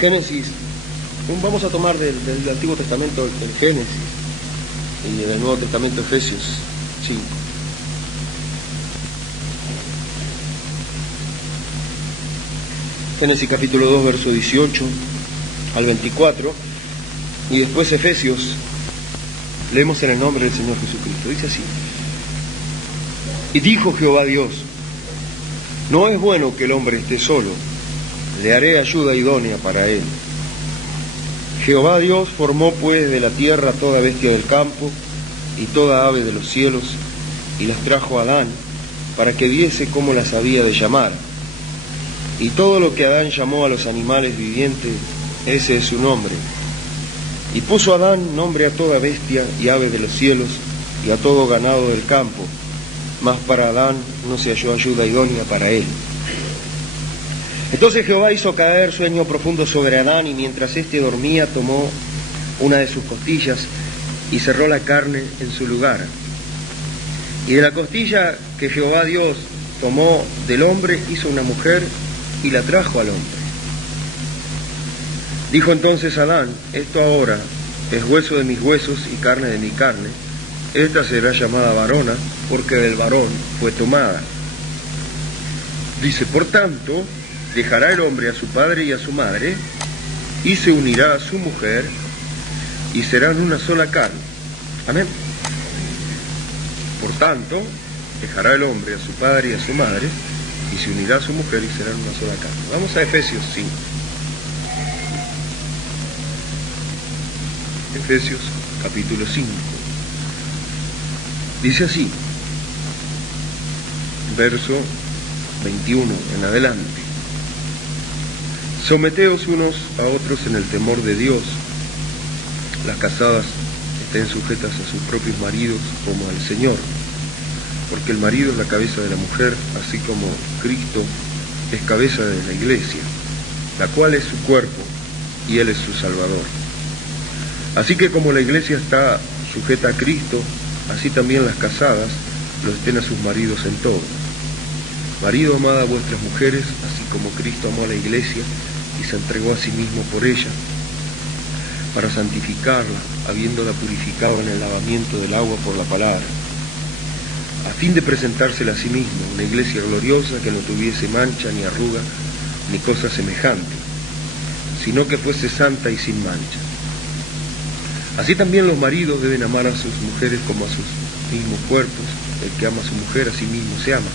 Génesis, vamos a tomar del Antiguo Testamento el Génesis y del Nuevo Testamento Efesios 5. Génesis capítulo 2, verso 18 al 24, y después Efesios, leemos en el nombre del Señor Jesucristo. Dice así: y dijo Jehová Dios, no es bueno que el hombre esté solo, le haré ayuda idónea para él. Jehová Dios formó pues de la tierra toda bestia del campo y toda ave de los cielos, y las trajo a Adán, para que viese cómo las había de llamar. Y todo lo que Adán llamó a los animales vivientes, ese es su nombre. Y puso Adán nombre a toda bestia y ave de los cielos, y a todo ganado del campo, mas para Adán no se halló ayuda idónea para él. Entonces Jehová hizo caer sueño profundo sobre Adán, y mientras éste dormía tomó una de sus costillas y cerró la carne en su lugar. Y de la costilla que Jehová Dios tomó del hombre hizo una mujer y la trajo al hombre. Dijo entonces Adán: esto ahora es hueso de mis huesos y carne de mi carne, esta será llamada varona, porque del varón fue tomada. Dice: por tanto, dejará el hombre a su padre y a su madre, y se unirá a su mujer, y serán una sola carne. Amén. Por tanto, dejará el hombre a su padre y a su madre, y se unirá a su mujer, y serán una sola carne. Vamos a Efesios 5. Efesios capítulo 5. Dice así, verso 21 en adelante: someteos unos a otros en el temor de Dios. Las casadas estén sujetas a sus propios maridos como al Señor, porque el marido es la cabeza de la mujer, así como Cristo es cabeza de la iglesia, la cual es su cuerpo, y Él es su Salvador. Así que como la iglesia está sujeta a Cristo, así también las casadas lo estén a sus maridos en todo. Marido, amad a vuestras mujeres, así como Cristo amó a la iglesia y se entregó a sí mismo por ella, para santificarla, habiéndola purificado en el lavamiento del agua por la palabra, a fin de presentársela a sí mismo, una iglesia gloriosa que no tuviese mancha, ni arruga, ni cosa semejante, sino que fuese santa y sin mancha. Así también los maridos deben amar a sus mujeres como a sus mismos cuerpos. El que ama a su mujer a sí mismo se ama,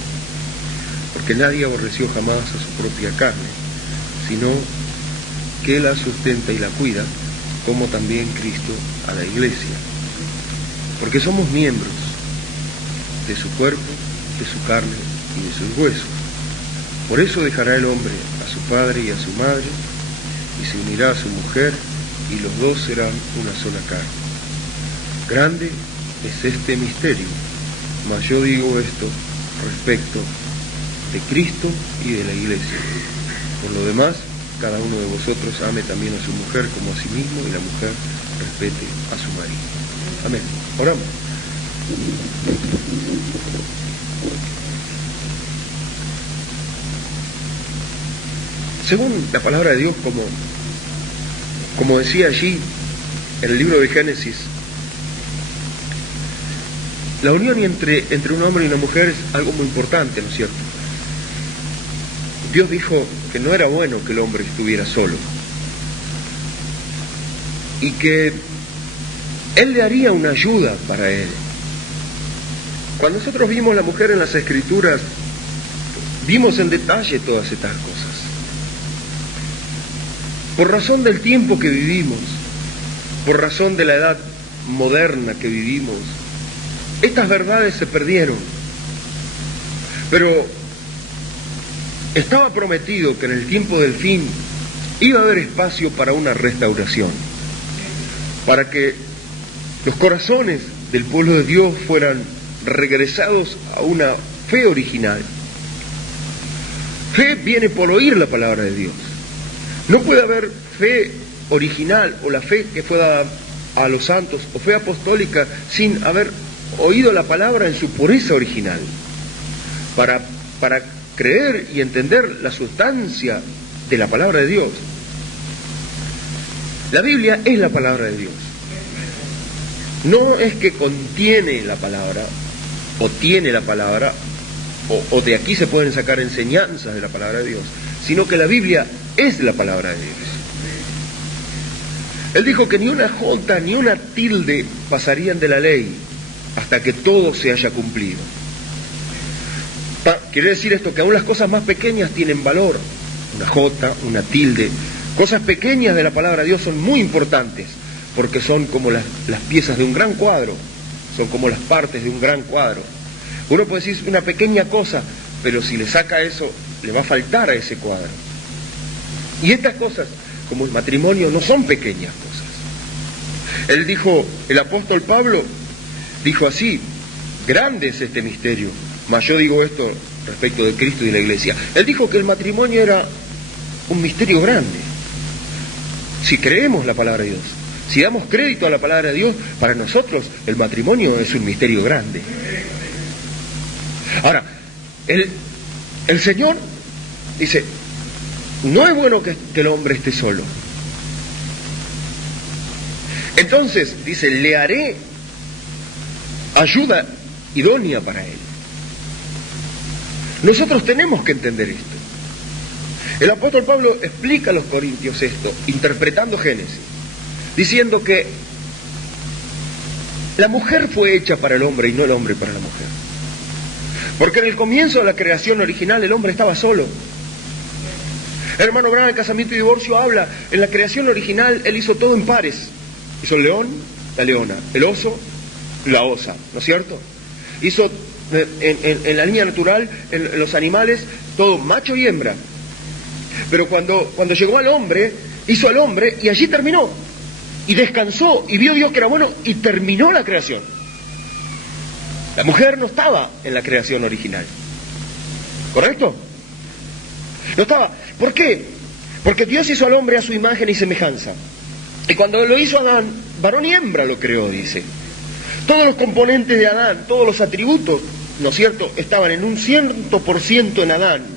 porque nadie aborreció jamás a su propia carne, sino que la sustenta y la cuida, como también Cristo a la iglesia, porque somos miembros de su cuerpo, de su carne y de sus huesos. Por eso dejará el hombre a su padre y a su madre, y se unirá a su mujer, y los dos serán una sola carne. Grande es este misterio, mas yo digo esto respecto de Cristo y de la iglesia. Por lo demás, cada uno de vosotros ame también a su mujer como a sí mismo, y la mujer respete a su marido. Amén. Oramos. Según la palabra de Dios, como decía allí en el libro de Génesis, la unión entre un hombre y una mujer es algo muy importante, ¿no es cierto? Dios dijo que no era bueno que el hombre estuviera solo, y que Él le haría una ayuda para él. Cuando nosotros vimos la mujer en las Escrituras, vimos en detalle todas estas cosas. Por razón del tiempo que vivimos, por razón de la edad moderna que vivimos, estas verdades se perdieron. Pero estaba prometido que en el tiempo del fin iba a haber espacio para una restauración, para que los corazones del pueblo de Dios fueran regresados a una fe original. Fe viene por oír la palabra de Dios. No puede haber fe original o la fe que fue dada a los santos o fe apostólica sin haber oído la palabra en su pureza original. Para creer y entender la sustancia de la palabra de Dios, La Biblia es la palabra de Dios. No es que contiene la palabra, o tiene la palabra, o de aquí se pueden sacar enseñanzas de la palabra de Dios, sino que la Biblia es la palabra de Dios. Él dijo que ni una jota ni una tilde pasarían de la ley hasta que todo se haya cumplido. Quiere decir esto, que aún las cosas más pequeñas tienen valor. Una jota, una tilde, cosas pequeñas de la palabra de Dios son muy importantes, porque son como las piezas de un gran cuadro, son como las partes de un gran cuadro. Uno puede decir una pequeña cosa, pero si le saca eso, le va a faltar a ese cuadro. Y estas cosas, como el matrimonio, no son pequeñas cosas. Él dijo, el apóstol Pablo dijo así: grande es este misterio, mas yo digo esto respecto de Cristo y de la iglesia. Él dijo que el matrimonio era un misterio grande. Si creemos la palabra de Dios, si damos crédito a la palabra de Dios, para nosotros el matrimonio es un misterio grande. Ahora, el Señor dice, no es bueno que el hombre esté solo. Entonces, dice, le haré ayuda idónea para él. Nosotros tenemos que entender esto. El apóstol Pablo explica a los corintios esto, interpretando Génesis, diciendo que la mujer fue hecha para el hombre y no el hombre para la mujer. Porque en el comienzo de la creación original el hombre estaba solo. El hermano Branham, en Casamiento y Divorcio, habla, en la creación original él hizo todo en pares. Hizo el león, la leona, el oso, la osa, ¿no es cierto? Hizo en la línea natural, en los animales, todo macho y hembra. Pero cuando llegó al hombre, hizo al hombre y allí terminó. Y descansó y vio Dios que era bueno y terminó la creación. La mujer no estaba en la creación original. ¿Correcto? No estaba. ¿Por qué? Porque Dios hizo al hombre a su imagen y semejanza. Y cuando lo hizo Adán, varón y hembra lo creó, dice. Todos los componentes de Adán, todos los atributos, ¿no es cierto?, estaban en un 100% en Adán.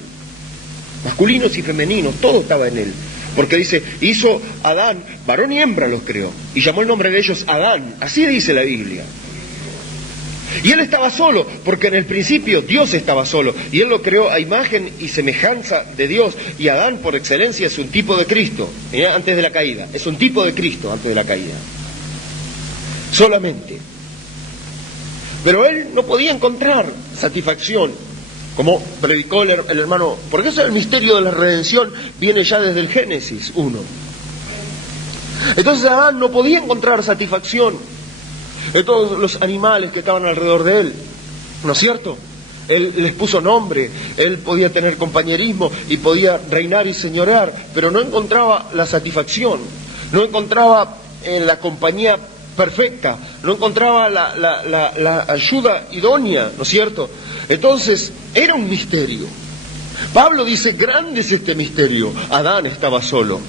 Masculinos y femeninos, todo estaba en él. Porque dice, hizo Adán, varón y hembra los creó. Y llamó el nombre de ellos Adán. Así dice la Biblia. Y él estaba solo, porque en el principio Dios estaba solo. Y él lo creó a imagen y semejanza de Dios. Y Adán, por excelencia, es un tipo de Cristo, antes de la caída. Es un tipo de Cristo antes de la caída. Solamente. Pero él no podía encontrar satisfacción, como predicó el hermano, porque eso es el misterio de la redención, viene ya desde el Génesis 1. Entonces Adán no podía encontrar satisfacción de todos los animales que estaban alrededor de él, ¿no es cierto? Él les puso nombre, él podía tener compañerismo y podía reinar y señorear, pero no encontraba la satisfacción, no encontraba la compañía perfecta, no encontraba la ayuda idónea, ¿no es cierto? Entonces, era un misterio. Pablo dice, grande es este misterio. Adán estaba solo.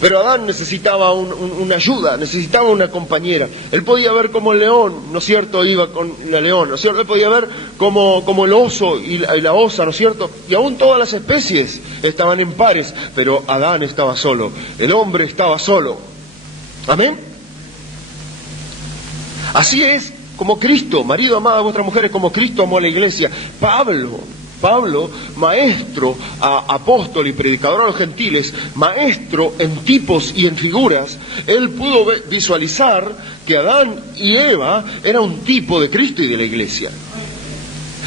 Pero Adán necesitaba una ayuda, necesitaba una compañera. Él podía ver como el león, ¿no es cierto?, iba con la león, ¿no es cierto? Él podía ver como el oso y la osa, ¿no es cierto? Y aún todas las especies estaban en pares, pero Adán estaba solo. El hombre estaba solo. ¿Amén? Así es como Cristo, marido, amad a vuestras mujeres como Cristo amó a la iglesia. Pablo, maestro, apóstol y predicador a los gentiles, maestro en tipos y en figuras, él pudo visualizar que Adán y Eva era un tipo de Cristo y de la iglesia.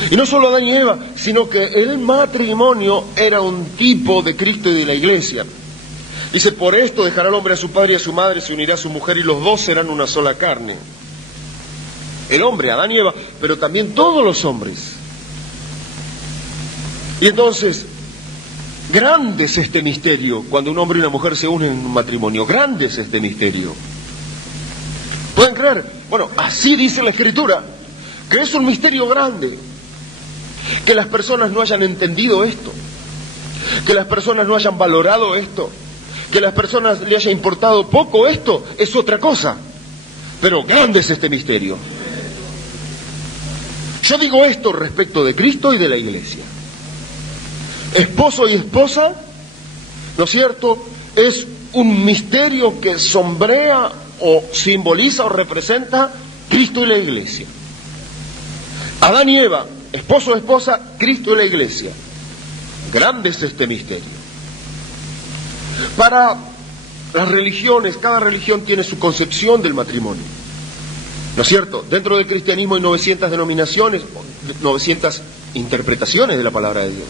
Y no solo Adán y Eva, sino que el matrimonio era un tipo de Cristo y de la iglesia. Dice, por esto dejará el hombre a su padre y a su madre, se unirá a su mujer y los dos serán una sola carne. El hombre, Adán y Eva, pero también todos los hombres. Y entonces, grande es este misterio, cuando un hombre y una mujer se unen en un matrimonio. Grande es este misterio. ¿Pueden creer? Bueno, así dice la Escritura, que es un misterio grande. Que las personas no hayan entendido esto, que las personas no hayan valorado esto, que las personas le haya importado poco esto, es otra cosa. Pero grande es este misterio. Yo digo esto respecto de Cristo y de la iglesia. Esposo y esposa, ¿no es cierto?, es un misterio que sombrea o simboliza o representa Cristo y la iglesia. Adán y Eva, esposo y esposa, Cristo y la iglesia. Grande es este misterio. Para las religiones, cada religión tiene su concepción del matrimonio, ¿no es cierto? Dentro del cristianismo hay 900 denominaciones, 900 interpretaciones de la palabra de Dios.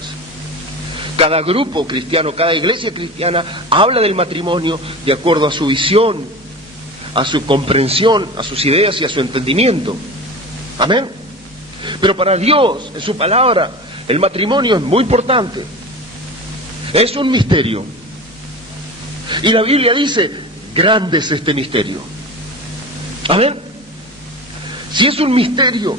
Cada grupo cristiano, cada iglesia cristiana habla del matrimonio de acuerdo a su visión, a su comprensión, a sus ideas y a su entendimiento. Amén. Pero para Dios, en su palabra, el matrimonio es muy importante. Es un misterio. Y la Biblia dice, grande es este misterio. Amén. Si es un misterio,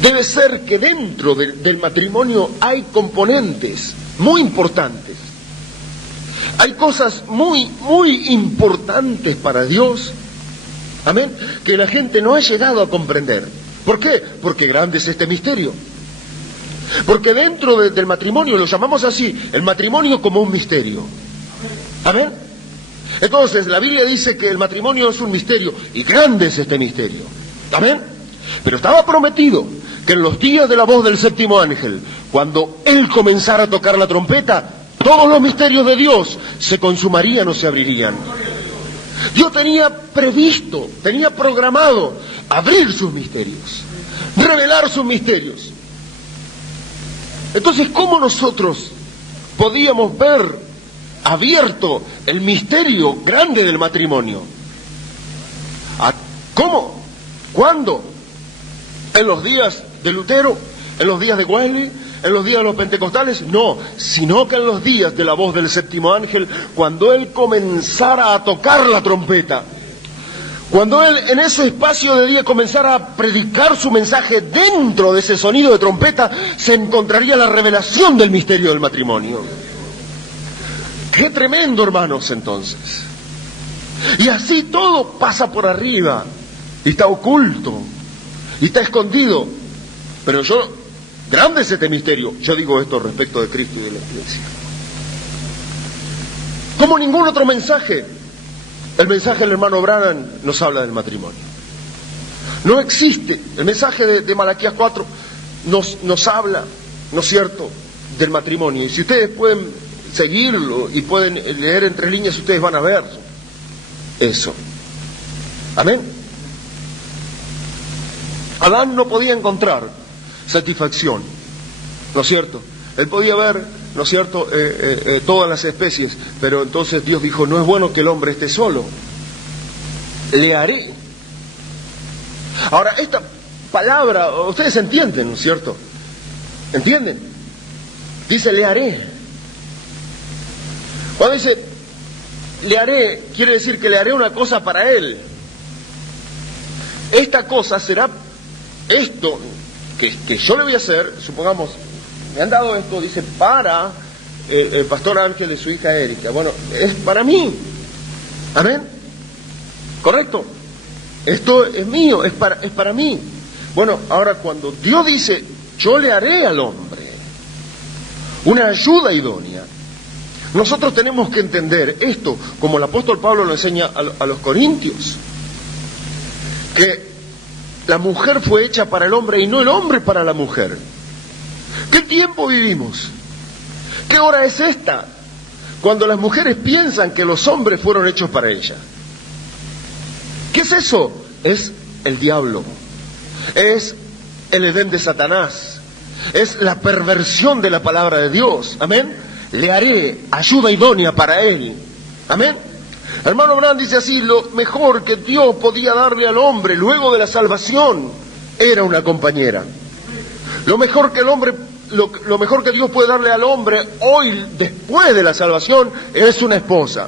debe ser que dentro del matrimonio hay componentes muy importantes. Hay cosas muy, muy importantes para Dios, amén, que la gente no ha llegado a comprender. ¿Por qué? Porque grande es este misterio. Porque dentro del matrimonio, lo llamamos así, el matrimonio como un misterio. Amén. Entonces, la Biblia dice que el matrimonio es un misterio, y grande es este misterio. Amén. Pero estaba prometido que en los días de la voz del séptimo ángel, cuando él comenzara a tocar la trompeta, todos los misterios de Dios se consumarían o se abrirían. Dios tenía previsto, tenía programado abrir sus misterios, revelar sus misterios. Entonces, ¿cómo nosotros podíamos ver abierto el misterio grande del matrimonio? ¿Cómo? ¿Cuándo? ¿En los días de Lutero? ¿En los días de Wesley? ¿En los días de los pentecostales? No, sino que en los días de la voz del séptimo ángel, cuando él comenzara a tocar la trompeta, cuando él en ese espacio de día comenzara a predicar su mensaje dentro de ese sonido de trompeta, se encontraría la revelación del misterio del matrimonio. ¡Qué tremendo, hermanos, entonces! Y así todo pasa por arriba, y está oculto, y está escondido. Pero grande es este misterio. Yo digo esto respecto de Cristo y de la iglesia. Como ningún otro mensaje, el mensaje del hermano Branham nos habla del matrimonio. No existe. El mensaje de Malaquías 4 nos habla, ¿no es cierto?, del matrimonio. Y si ustedes pueden seguirlo y pueden leer entre líneas, ustedes van a ver eso. Amén. Adán no podía encontrar satisfacción, ¿no es cierto? Él podía ver, ¿no es cierto?, todas las especies, pero entonces Dios dijo, no es bueno que el hombre esté solo, le haré. Ahora, esta palabra, ustedes entienden, ¿no es cierto? ¿Entienden? Dice, le haré. Cuando dice, le haré, quiere decir que le haré una cosa para él. Esta cosa será esto que yo le voy a hacer, supongamos, me han dado esto, dice, para el pastor Ángel y su hija Erika. Bueno, es para mí. ¿Amén? ¿Correcto? Esto es mío, es para mí. Bueno, ahora cuando Dios dice, yo le haré al hombre una ayuda idónea, nosotros tenemos que entender esto, como el apóstol Pablo lo enseña a los corintios, que la mujer fue hecha para el hombre y no el hombre para la mujer. ¿Qué tiempo vivimos? ¿Qué hora es esta? Cuando las mujeres piensan que los hombres fueron hechos para ella. ¿Qué es eso? Es el diablo. Es el Edén de Satanás. Es la perversión de la palabra de Dios. Amén. Le haré ayuda idónea para él. Amén. Hermano Branham dice así, lo mejor que Dios podía darle al hombre luego de la salvación era una compañera. Lo mejor que el hombre, lo mejor que Dios puede darle al hombre hoy, después de la salvación, es una esposa.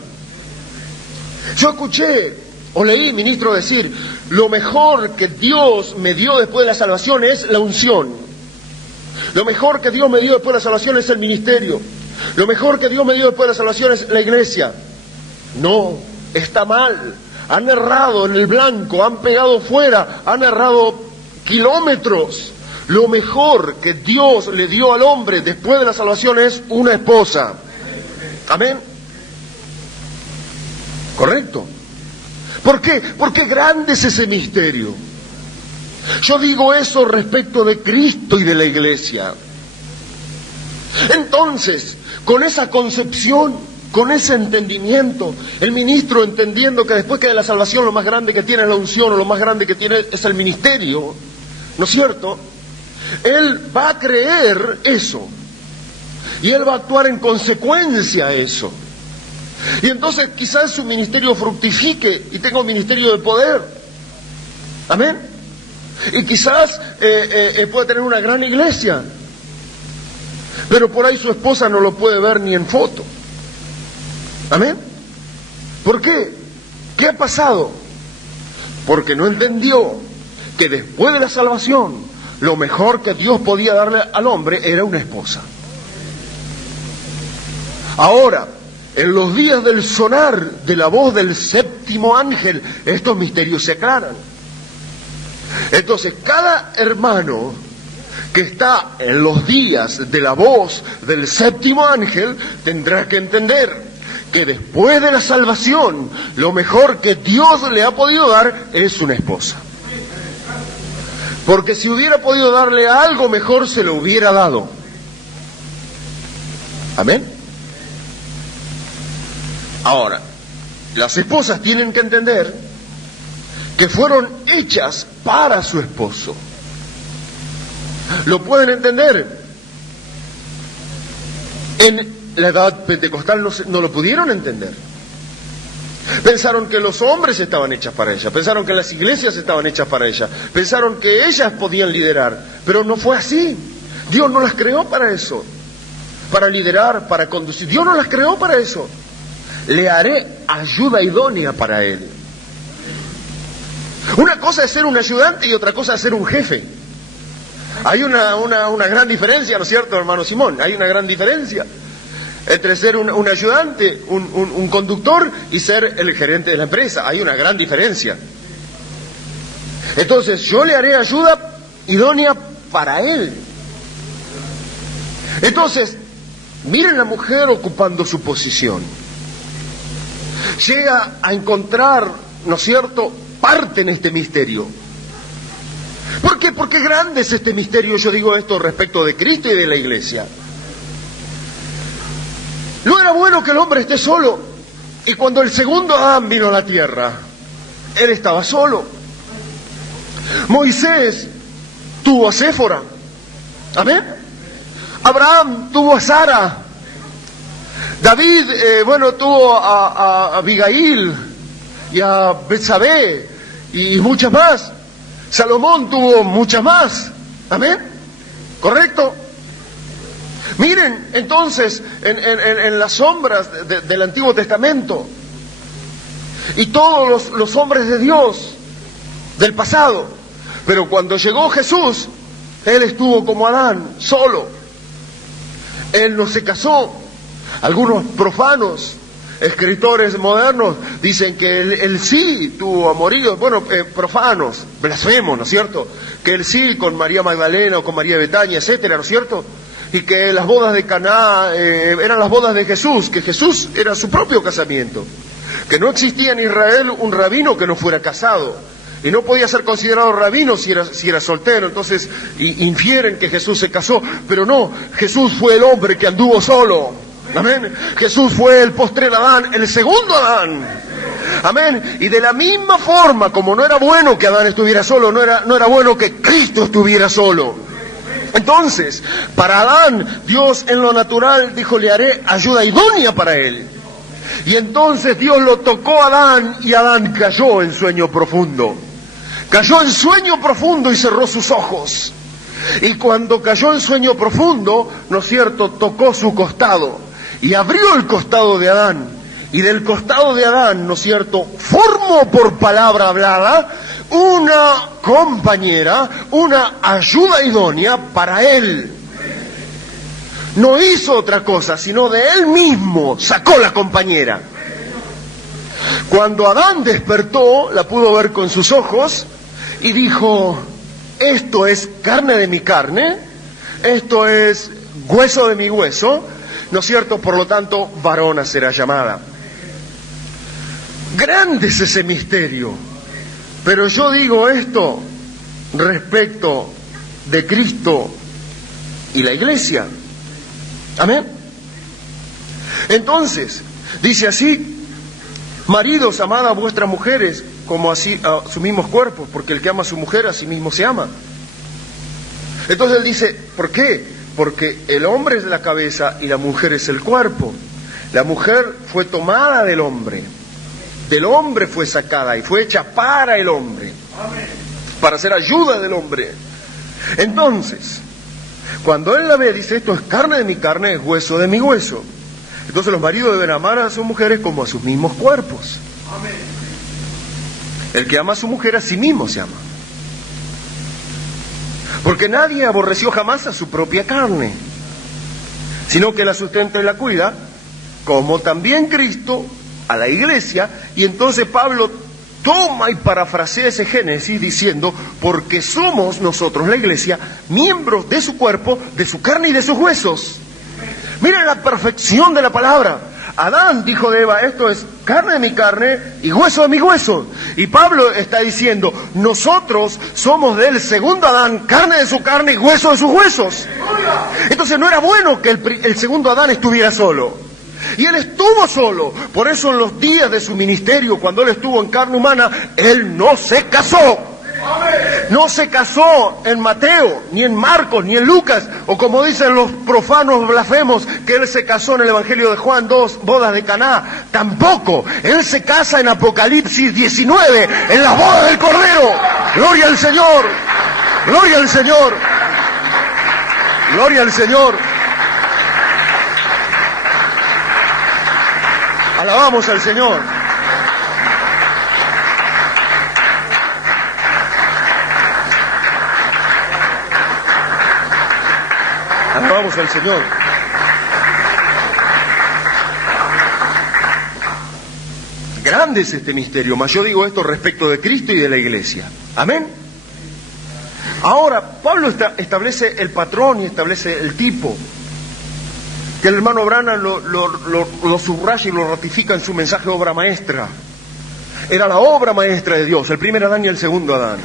Yo escuché o leí ministro decir, lo mejor que Dios me dio después de la salvación es la unción. Lo mejor que Dios me dio después de la salvación es el ministerio. Lo mejor que Dios me dio después de la salvación es la iglesia. No, está mal. Han errado en el blanco, han pegado fuera, han errado kilómetros. Lo mejor que Dios le dio al hombre después de la salvación es una esposa. Amén. ¿Correcto? ¿Por qué? Porque grande es ese misterio. Yo digo eso respecto de Cristo y de la iglesia. Entonces, con esa concepción, con ese entendimiento, el ministro entendiendo que después que de la salvación lo más grande que tiene es la unción, o lo más grande que tiene es el ministerio, ¿no es cierto? Él va a creer eso. Y él va a actuar en consecuencia a eso. Y entonces quizás su ministerio fructifique y tenga un ministerio de poder. Amén. Y quizás pueda tener una gran iglesia. Pero por ahí su esposa no lo puede ver ni en foto. Amén. ¿Por qué? ¿Qué ha pasado? Porque no entendió que después de la salvación, lo mejor que Dios podía darle al hombre era una esposa. Ahora, en los días del sonar de la voz del séptimo ángel, estos misterios se aclaran. Entonces, cada hermano que está en los días de la voz del séptimo ángel tendrá que entender que después de la salvación, lo mejor que Dios le ha podido dar es una esposa. Porque si hubiera podido darle algo mejor, se lo hubiera dado. Amén. Ahora, las esposas tienen que entender que fueron hechas para su esposo. ¿Lo pueden entender? En la edad pentecostal no lo pudieron entender. Pensaron que los hombres estaban hechas para ella, pensaron que las iglesias estaban hechas para ella, pensaron que ellas podían liderar, pero no fue así. Dios no las creó para eso, para liderar, para conducir. Dios no las creó para eso. Le haré ayuda idónea para él. Una cosa es ser un ayudante y otra cosa es ser un jefe. Hay una gran diferencia, ¿no es cierto, hermano Simón? Hay una gran diferencia entre ser un ayudante, un conductor, y ser el gerente de la empresa. Hay una gran diferencia. Entonces, yo le haré ayuda idónea para él. Entonces, miren la mujer ocupando su posición. Llega a encontrar, ¿no es cierto?, parte en este misterio. ¿Por qué? Porque grande es este misterio. Yo digo esto respecto de Cristo y de la iglesia. No era bueno que el hombre esté solo. Y cuando el segundo Adán vino a la tierra, él estaba solo. Moisés tuvo a Séfora. Amén. Abraham tuvo a Sara. David, tuvo a Abigail y a Betsabé y muchas más. Salomón tuvo muchas más. Amén. ¿Correcto? Miren, entonces, en las sombras del Antiguo Testamento, y todos los hombres de Dios del pasado, pero cuando llegó Jesús, Él estuvo como Adán, solo. Él no se casó. Algunos profanos, escritores modernos, dicen que él sí tuvo amoríos, profanos, blasfemos, ¿no es cierto? Que él sí con María Magdalena o con María de Betania, etcétera, ¿no es cierto? Y que las bodas de Caná eran las bodas de Jesús, que Jesús era su propio casamiento, que no existía en Israel un rabino que no fuera casado, y no podía ser considerado rabino si era soltero. Entonces infieren que Jesús se casó, pero no, Jesús fue el hombre que anduvo solo. Amén. Jesús fue el postrer Adán, el segundo Adán. Amén. Y de la misma forma, como no era bueno que Adán estuviera solo, no era bueno que Cristo estuviera solo. Entonces, para Adán, Dios en lo natural dijo, le haré ayuda idónea para él. Y entonces Dios lo tocó a Adán y Adán cayó en sueño profundo. Cayó en sueño profundo y cerró sus ojos. Y cuando cayó en sueño profundo, ¿no es cierto?, tocó su costado y abrió el costado de Adán. Y del costado de Adán, ¿no es cierto?, formó por palabra hablada una compañera, una ayuda idónea para él. No hizo otra cosa, sino de él mismo sacó la compañera. Cuando Adán despertó, la pudo ver con sus ojos y dijo, esto es carne de mi carne, esto es hueso de mi hueso, ¿no es cierto? Por lo tanto, varona será llamada. Grande es ese misterio. Pero yo digo esto respecto de Cristo y la iglesia. Amén. Entonces, dice así: maridos, amad a vuestras mujeres como así a sus mismos cuerpos, porque el que ama a su mujer a sí mismo se ama. Entonces él dice, ¿por qué? Porque el hombre es la cabeza y la mujer es el cuerpo. La mujer fue tomada del hombre fue sacada y fue hecha para el hombre, para ser ayuda del hombre. Entonces, cuando él la ve, dice, esto es carne de mi carne, es hueso de mi hueso. Entonces los maridos deben amar a sus mujeres como a sus mismos cuerpos. El que ama a su mujer a sí mismo se ama. Porque nadie aborreció jamás a su propia carne, sino que la sustenta y la cuida, como también Cristo a la iglesia. Y entonces Pablo toma y parafrasea ese Génesis diciendo, porque somos nosotros, la iglesia, miembros de su cuerpo, de su carne y de sus huesos. Miren la perfección de la palabra. Adán dijo de Eva, esto es carne de mi carne y hueso de mi hueso. Y Pablo está diciendo, nosotros somos del segundo Adán, carne de su carne y hueso de sus huesos. Entonces no era bueno que el segundo Adán estuviera solo. Y él estuvo solo. Por eso en los días de su ministerio, cuando él estuvo en carne humana, él no se casó. No se casó en Mateo, ni en Marcos, ni en Lucas, o como dicen los profanos blasfemos, que él se casó en el Evangelio de Juan, 2 bodas de Caná. Tampoco. Él se casa en Apocalipsis 19, en las bodas del Cordero. Gloria al Señor. Gloria al Señor. Gloria al Señor. Alabamos al Señor. Alabamos al Señor. Grande es este misterio, mas yo digo esto respecto de Cristo y de la iglesia. Amén. Ahora, Pablo establece el patrón y establece el tipo, que el hermano Branham lo subraya y lo ratifica en su mensaje obra maestra. Era la obra maestra de Dios, el primer Adán y el segundo Adán.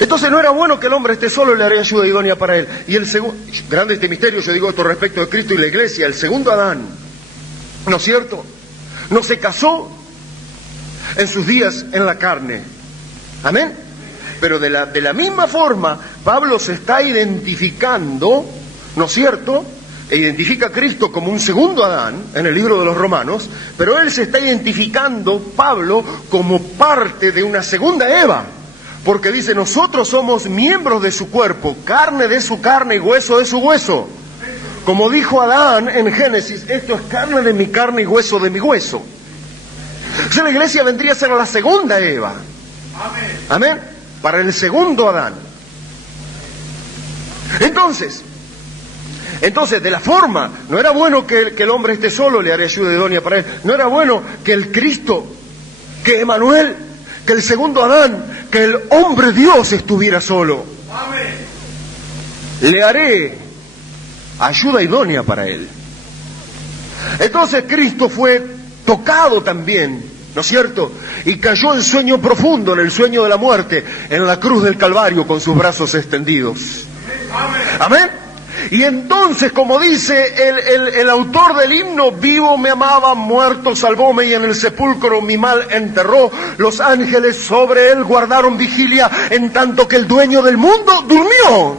Entonces no era bueno que el hombre esté solo, le haré ayuda idónea para él. Y el segundo, grande este misterio, yo digo esto respecto de Cristo y la iglesia, el segundo Adán, ¿no es cierto?, no se casó en sus días en la carne. Amén. Pero de la misma forma, Pablo se está identificando, ¿no es cierto?, e identifica a Cristo como un segundo Adán en el libro de los Romanos, pero él se está identificando, Pablo, como parte de una segunda Eva. Porque dice, nosotros somos miembros de su cuerpo, carne de su carne y hueso de su hueso. Como dijo Adán en Génesis, esto es carne de mi carne y hueso de mi hueso. O sea, la iglesia vendría a ser la segunda Eva. Amén. Para el segundo Adán. Entonces, de la forma, no era bueno que el hombre esté solo, le haré ayuda idónea para él. No era bueno que el Cristo, que Emanuel, que el segundo Adán, que el hombre Dios estuviera solo. Le haré ayuda idónea para él. Entonces Cristo fue tocado también, ¿no es cierto?, y cayó en sueño profundo, en el sueño de la muerte, en la cruz del Calvario con sus brazos extendidos. Amén. Y entonces, como dice el autor del himno, vivo me amaba, muerto salvóme, y en el sepulcro mi mal enterró. Los ángeles sobre él guardaron vigilia, en tanto que el dueño del mundo durmió.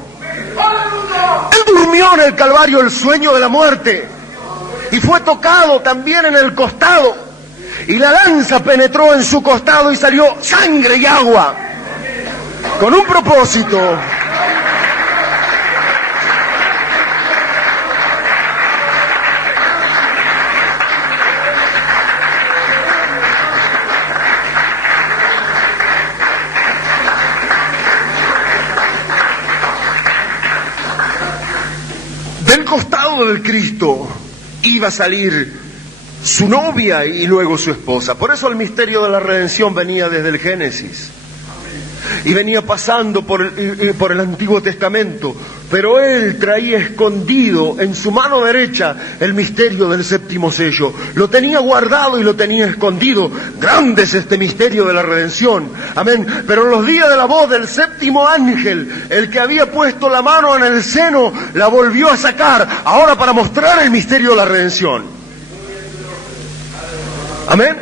Él durmió en el Calvario el sueño de la muerte, y fue tocado también en el costado, y la lanza penetró en su costado y salió sangre y agua, con un propósito. Del costado del Cristo iba a salir su novia y luego su esposa. Por eso el misterio de la redención venía desde el Génesis. y venía pasando por el Antiguo Testamento, pero él traía escondido en su mano derecha el misterio del séptimo sello. Lo tenía guardado y lo tenía escondido. Grande es este misterio de la redención. Amén. Pero en los días de la voz del séptimo ángel, el que había puesto la mano en el seno, la volvió a sacar, ahora para mostrar el misterio de la redención. Amén.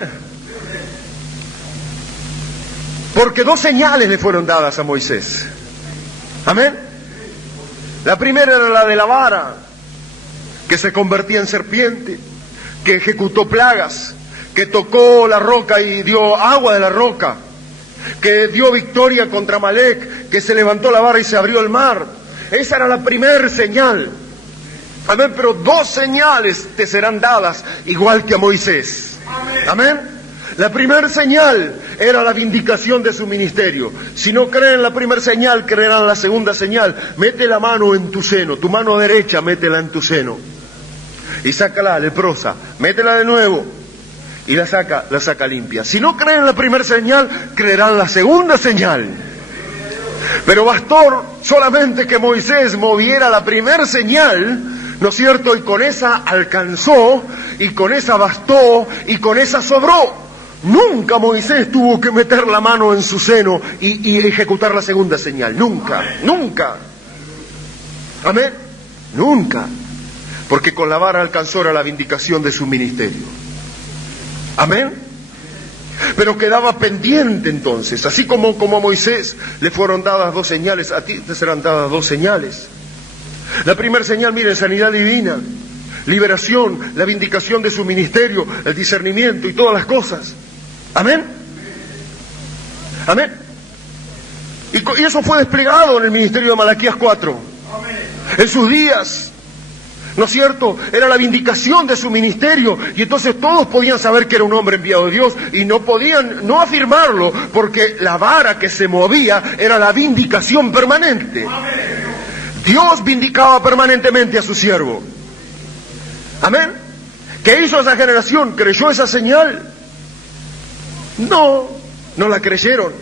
Porque 2 señales le fueron dadas a Moisés. Amén. La primera era la de la vara, que se convertía en serpiente, que ejecutó plagas, que tocó la roca y dio agua de la roca, que dio victoria contra Amalek, que se levantó la vara y se abrió el mar. Esa era la primera señal. Amén. Pero 2 señales te serán dadas igual que a Moisés. Amén. La primera señal era la vindicación de su ministerio. Si no creen la primera señal, creerán la segunda señal. Mete la mano en tu seno, tu mano derecha, métela en tu seno. Y sácala leprosa, métela de nuevo. Y la saca limpia. Si no creen la primera señal, creerán la segunda señal. Pero bastó solamente que Moisés moviera la primera señal, ¿no es cierto? Y con esa alcanzó, y con esa bastó, y con esa sobró. Nunca Moisés tuvo que meter la mano en su seno y ejecutar la segunda señal. Nunca, nunca. Amén. Nunca. Porque con la vara alcanzó la vindicación de su ministerio. Amén. Pero quedaba pendiente entonces. Así como a Moisés le fueron dadas 2 señales, a ti te serán dadas 2 señales. La primera señal, miren, sanidad divina, liberación, la vindicación de su ministerio, el discernimiento y todas las cosas. Amén. Amén. Y eso fue desplegado en el ministerio de Malaquías 4. Amén. En sus días, ¿no es cierto? Era la vindicación de su ministerio, y entonces todos podían saber que era un hombre enviado de Dios, y no podían no afirmarlo, porque la vara que se movía era la vindicación permanente. Amén. Dios vindicaba permanentemente a su siervo. Amén. ¿Qué hizo esa generación? ¿Creyó esa señal? No la creyeron.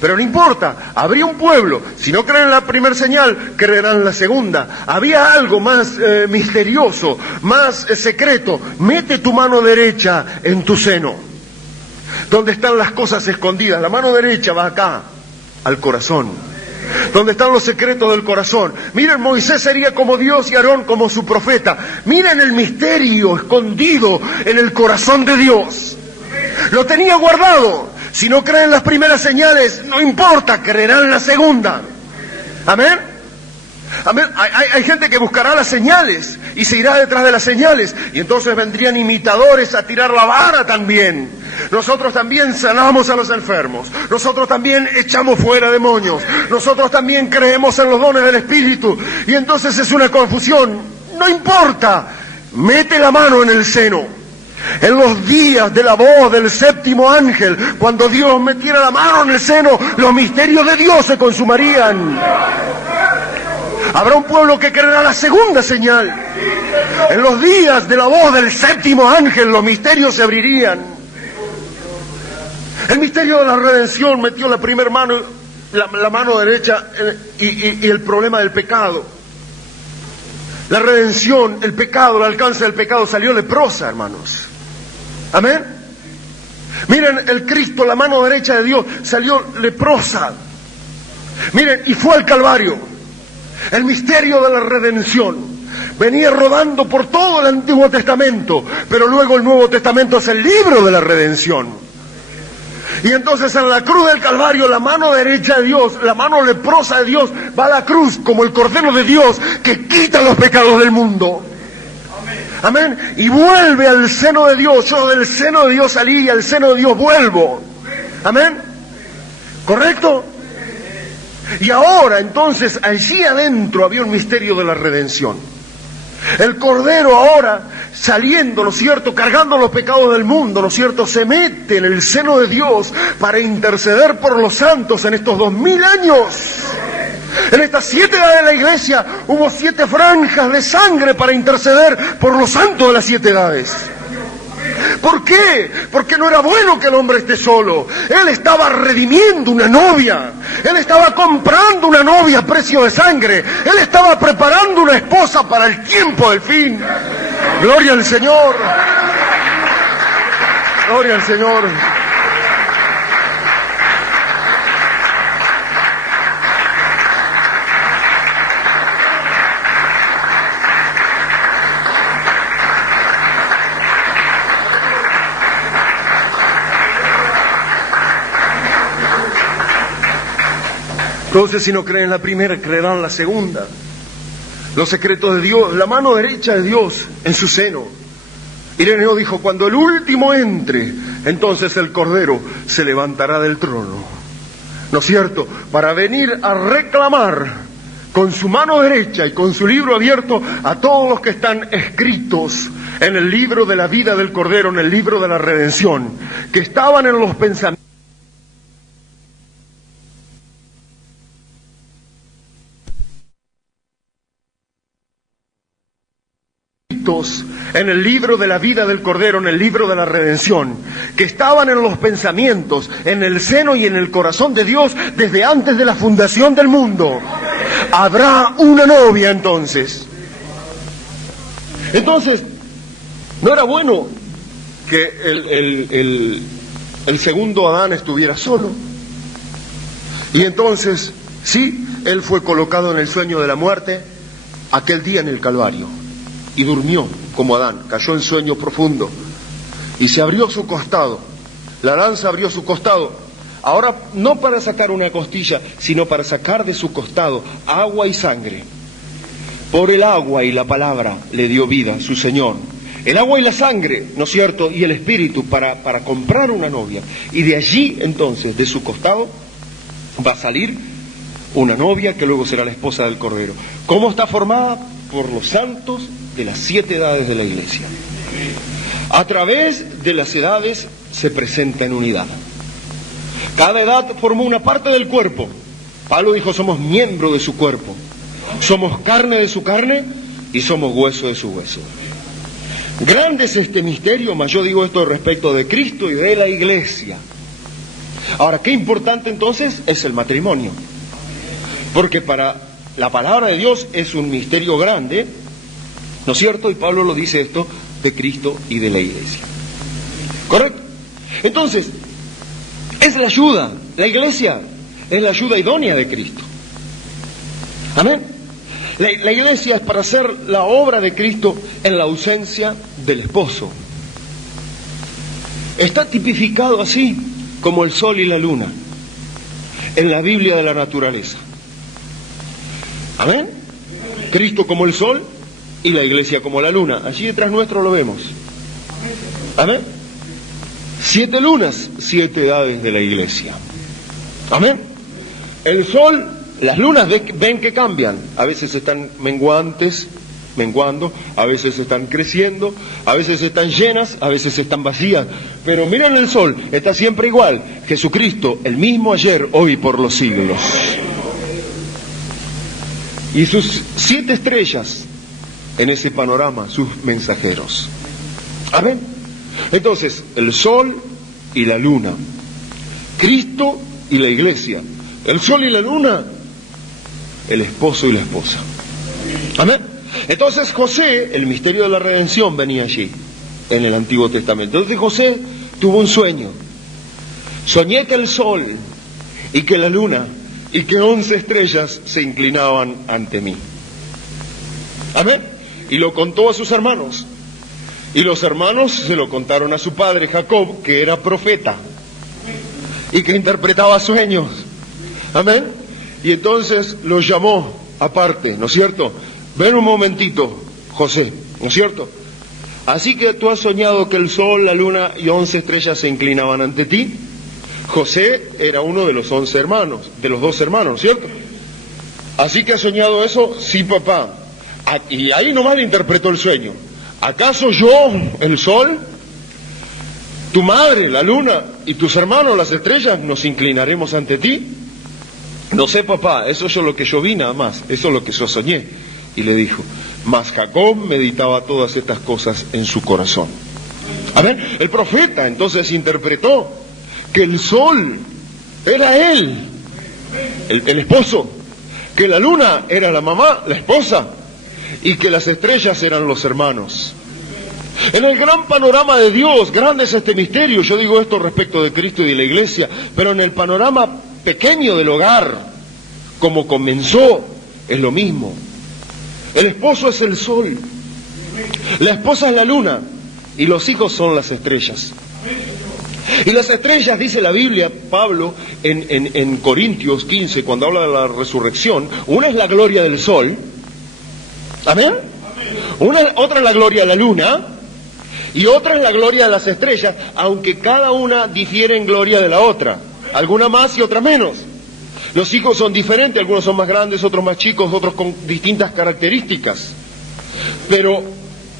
Pero no importa, habría un pueblo, si no creen la primera señal, creerán la segunda. Había algo más misterioso, más secreto. Mete tu mano derecha en tu seno, donde están las cosas escondidas. La mano derecha va acá, al corazón, donde están los secretos del corazón. Miren, Moisés sería como Dios y Aarón como su profeta. Miren el misterio escondido en el corazón de Dios. Lo tenía guardado. Si no creen las primeras señales, no importa, creerán la segunda. Amén. Amén. Hay gente que buscará las señales y se irá detrás de las señales, y entonces vendrían imitadores a tirar la vara también. Nosotros también sanamos a los enfermos, nosotros también echamos fuera demonios, nosotros también creemos en los dones del Espíritu, y entonces es una confusión. No importa, mete la mano en el seno. En los días de la voz del séptimo ángel, cuando Dios metiera la mano en el seno, los misterios de Dios se consumarían. Habrá un pueblo que creerá la segunda señal. En los días de la voz del séptimo ángel, los misterios se abrirían. El misterio de la redención metió la primera mano, la mano derecha, y el problema del pecado. La redención, el pecado, el alcance del pecado, salió leprosa, hermanos. Amén. Miren, el Cristo, la mano derecha de Dios, salió leprosa. Miren, y fue al Calvario. El misterio de la redención venía rodando por todo el Antiguo Testamento, pero luego el Nuevo Testamento es el libro de la redención. Y entonces en la cruz del Calvario, la mano derecha de Dios, la mano leprosa de Dios, va a la cruz como el Cordero de Dios que quita los pecados del mundo. Amén. Y vuelve al seno de Dios. Yo del seno de Dios salí y al seno de Dios vuelvo. Amén. ¿Correcto? Y ahora entonces allí adentro había un misterio de la redención. El Cordero ahora saliendo, ¿no es cierto?, cargando los pecados del mundo, ¿no es cierto?, se mete en el seno de Dios para interceder por los santos en estos 2000 años. En estas 7 edades de la iglesia hubo 7 franjas de sangre para interceder por los santos de las 7 edades. ¿Por qué? Porque no era bueno que el hombre esté solo. Él estaba redimiendo una novia. Él estaba comprando una novia a precio de sangre. Él estaba preparando una esposa para el tiempo del fin. Gloria al Señor. Gloria al Señor. Entonces, si no creen la primera, creerán la segunda. Los secretos de Dios, la mano derecha de Dios en su seno. Ireneo dijo, cuando el último entre, entonces el Cordero se levantará del trono. ¿No es cierto? Para venir a reclamar con su mano derecha y con su libro abierto a todos los que están escritos en el libro de la vida del Cordero, en el libro de la redención, que estaban en los pensamientos. En el libro de la vida del Cordero, en el libro de la redención, que estaban en los pensamientos, en el seno y en el corazón de Dios desde antes de la fundación del mundo. Habrá una novia entonces. Entonces, no era bueno que el segundo Adán estuviera solo. Y entonces, sí, él fue colocado en el sueño de la muerte aquel día en el Calvario. Y durmió como Adán, cayó en sueño profundo y se abrió su costado, la lanza abrió su costado, ahora no para sacar una costilla, sino para sacar de su costado agua y sangre. Por el agua y la palabra le dio vida su Señor, el agua y la sangre, ¿no es cierto?, y el espíritu para comprar una novia, y de allí entonces, de su costado, va a salir una novia que luego será la esposa del Cordero. ¿Cómo está formada? Por los santos de las 7 edades de la Iglesia. A través de las edades se presenta en unidad. Cada edad formó una parte del cuerpo. Pablo dijo, somos miembro de su cuerpo. Somos carne de su carne y somos hueso de su hueso. Grande es este misterio, mas yo digo esto respecto de Cristo y de la Iglesia. Ahora, qué importante entonces es el matrimonio. Porque para la palabra de Dios es un misterio grande, ¿no es cierto? Y Pablo lo dice esto de Cristo y de la Iglesia. ¿Correcto? Entonces, es la ayuda, la Iglesia es la ayuda idónea de Cristo. Amén. La Iglesia es para hacer la obra de Cristo en la ausencia del esposo. Está tipificado así como el sol y la luna en la Biblia de la naturaleza. Amén. Cristo como el sol y la Iglesia como la luna. Allí detrás nuestro lo vemos. Amén. 7 lunas, 7 edades de la Iglesia. Amén. El sol, las lunas ven que cambian. A veces están menguando, a veces están creciendo, a veces están llenas, a veces están vacías. Pero miren el sol, está siempre igual. Jesucristo, el mismo ayer, hoy y por los siglos. Y sus 7 estrellas en ese panorama, sus mensajeros. Amén. Entonces, el sol y la luna, Cristo y la Iglesia, el sol y la luna, el esposo y la esposa. Amén. Entonces José, el misterio de la redención venía allí, en el Antiguo Testamento. Entonces José tuvo un sueño. Soñé que el sol y que la luna y que 11 estrellas se inclinaban ante mí. Amén. Y lo contó a sus hermanos. Y los hermanos se lo contaron a su padre Jacob, que era profeta y que interpretaba sueños. Amén. Y entonces los llamó aparte, ¿no es cierto? Ven un momentito, José, ¿no es cierto? Así que tú has soñado que el sol, la luna y 11 estrellas se inclinaban ante ti. José era uno de los 11 hermanos, de los 2 hermanos, ¿cierto? Así que has soñado eso, sí, papá. Y ahí nomás le interpretó el sueño. ¿Acaso yo, el sol, tu madre, la luna, y tus hermanos, las estrellas, nos inclinaremos ante ti? No sé, papá, eso es lo que yo vi nada más, eso es lo que yo soñé. Y le dijo, mas Jacob meditaba todas estas cosas en su corazón. A ver, el profeta entonces interpretó que el sol era él, el esposo, que la luna era la mamá, la esposa, y que las estrellas eran los hermanos. En el gran panorama de Dios, grande es este misterio. Yo digo esto respecto de Cristo y de la iglesia, pero en el panorama pequeño del hogar, como comenzó, es lo mismo. El esposo es el sol, la esposa es la luna, y los hijos son las estrellas. Y las estrellas, dice la Biblia, Pablo, en Corintios 15, cuando habla de la resurrección, una es la gloria del sol, ¿amén? Otra es la gloria de la luna, y otra es la gloria de las estrellas, aunque cada una difiere en gloria de la otra, alguna más y otra menos. Los hijos son diferentes, algunos son más grandes, otros más chicos, otros con distintas características. Pero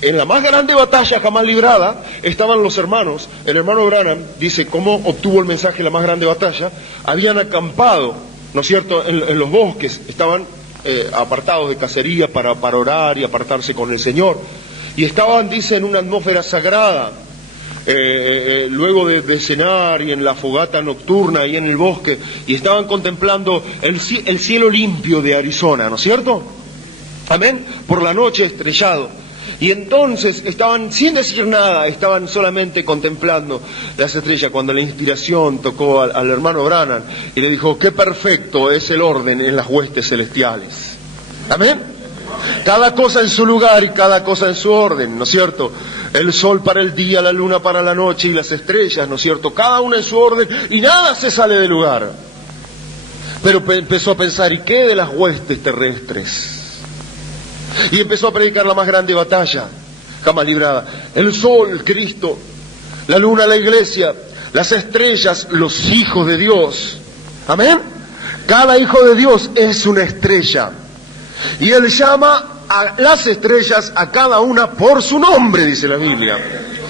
en la más grande batalla jamás librada estaban los hermanos. El hermano Branham dice cómo obtuvo el mensaje de la más grande batalla. Habían acampado, ¿no es cierto?, en los bosques, estaban apartados de cacería para orar y apartarse con el Señor. Y estaban, dice, en una atmósfera sagrada, luego de cenar y en la fogata nocturna y en el bosque, y estaban contemplando el cielo limpio de Arizona, ¿no es cierto? Amén, por la noche estrellado. Y entonces estaban, sin decir nada, estaban solamente contemplando las estrellas, cuando la inspiración tocó al hermano Branham y le dijo, qué perfecto es el orden en las huestes celestiales. Amén. Cada cosa en su lugar y cada cosa en su orden, ¿no es cierto? El sol para el día, la luna para la noche y las estrellas, ¿no es cierto? Cada una en su orden y nada se sale del lugar. Pero empezó a pensar, ¿y qué de las huestes terrestres? Y empezó a predicar la más grande batalla jamás librada. El sol, Cristo, la luna, la iglesia, las estrellas, los hijos de Dios. Amén. Cada hijo de Dios es una estrella. Y Él llama a las estrellas a cada una por su nombre, dice la Biblia.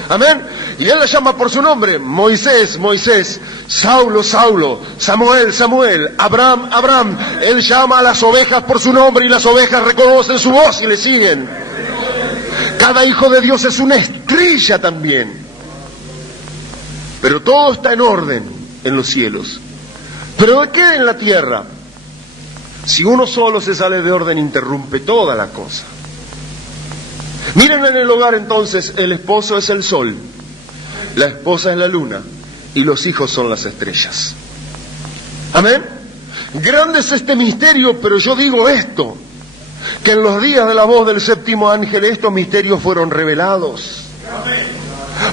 Amén. Y Él la llama por su nombre. Moisés, Moisés. Saulo, Saulo. Samuel, Samuel. Abraham, Abraham. Él llama a las ovejas por su nombre y las ovejas reconocen su voz y le siguen. Cada hijo de Dios es una estrella también. Pero todo está en orden en los cielos. Pero ¿de qué en la tierra? Si uno solo se sale de orden, interrumpe toda la cosa. Miren en el hogar entonces, el esposo es el sol, la esposa es la luna y los hijos son las estrellas. Amén. Grande es este misterio, pero yo digo esto, que en los días de la voz del séptimo ángel estos misterios fueron revelados.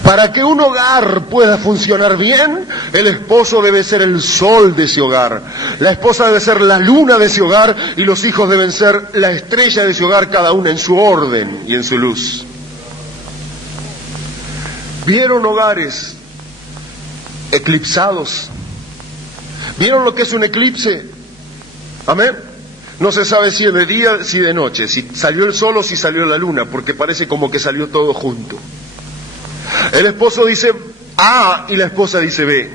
Para que un hogar pueda funcionar bien, el esposo debe ser el sol de ese hogar, la esposa debe ser la luna de ese hogar y los hijos deben ser la estrella de ese hogar, cada una en su orden y en su luz. ¿Vieron hogares eclipsados? ¿Vieron lo que es un eclipse? Amén. No se sabe si es de día, si de noche, si salió el sol o si salió la luna, porque parece como que salió todo junto. El esposo dice A y la esposa dice B.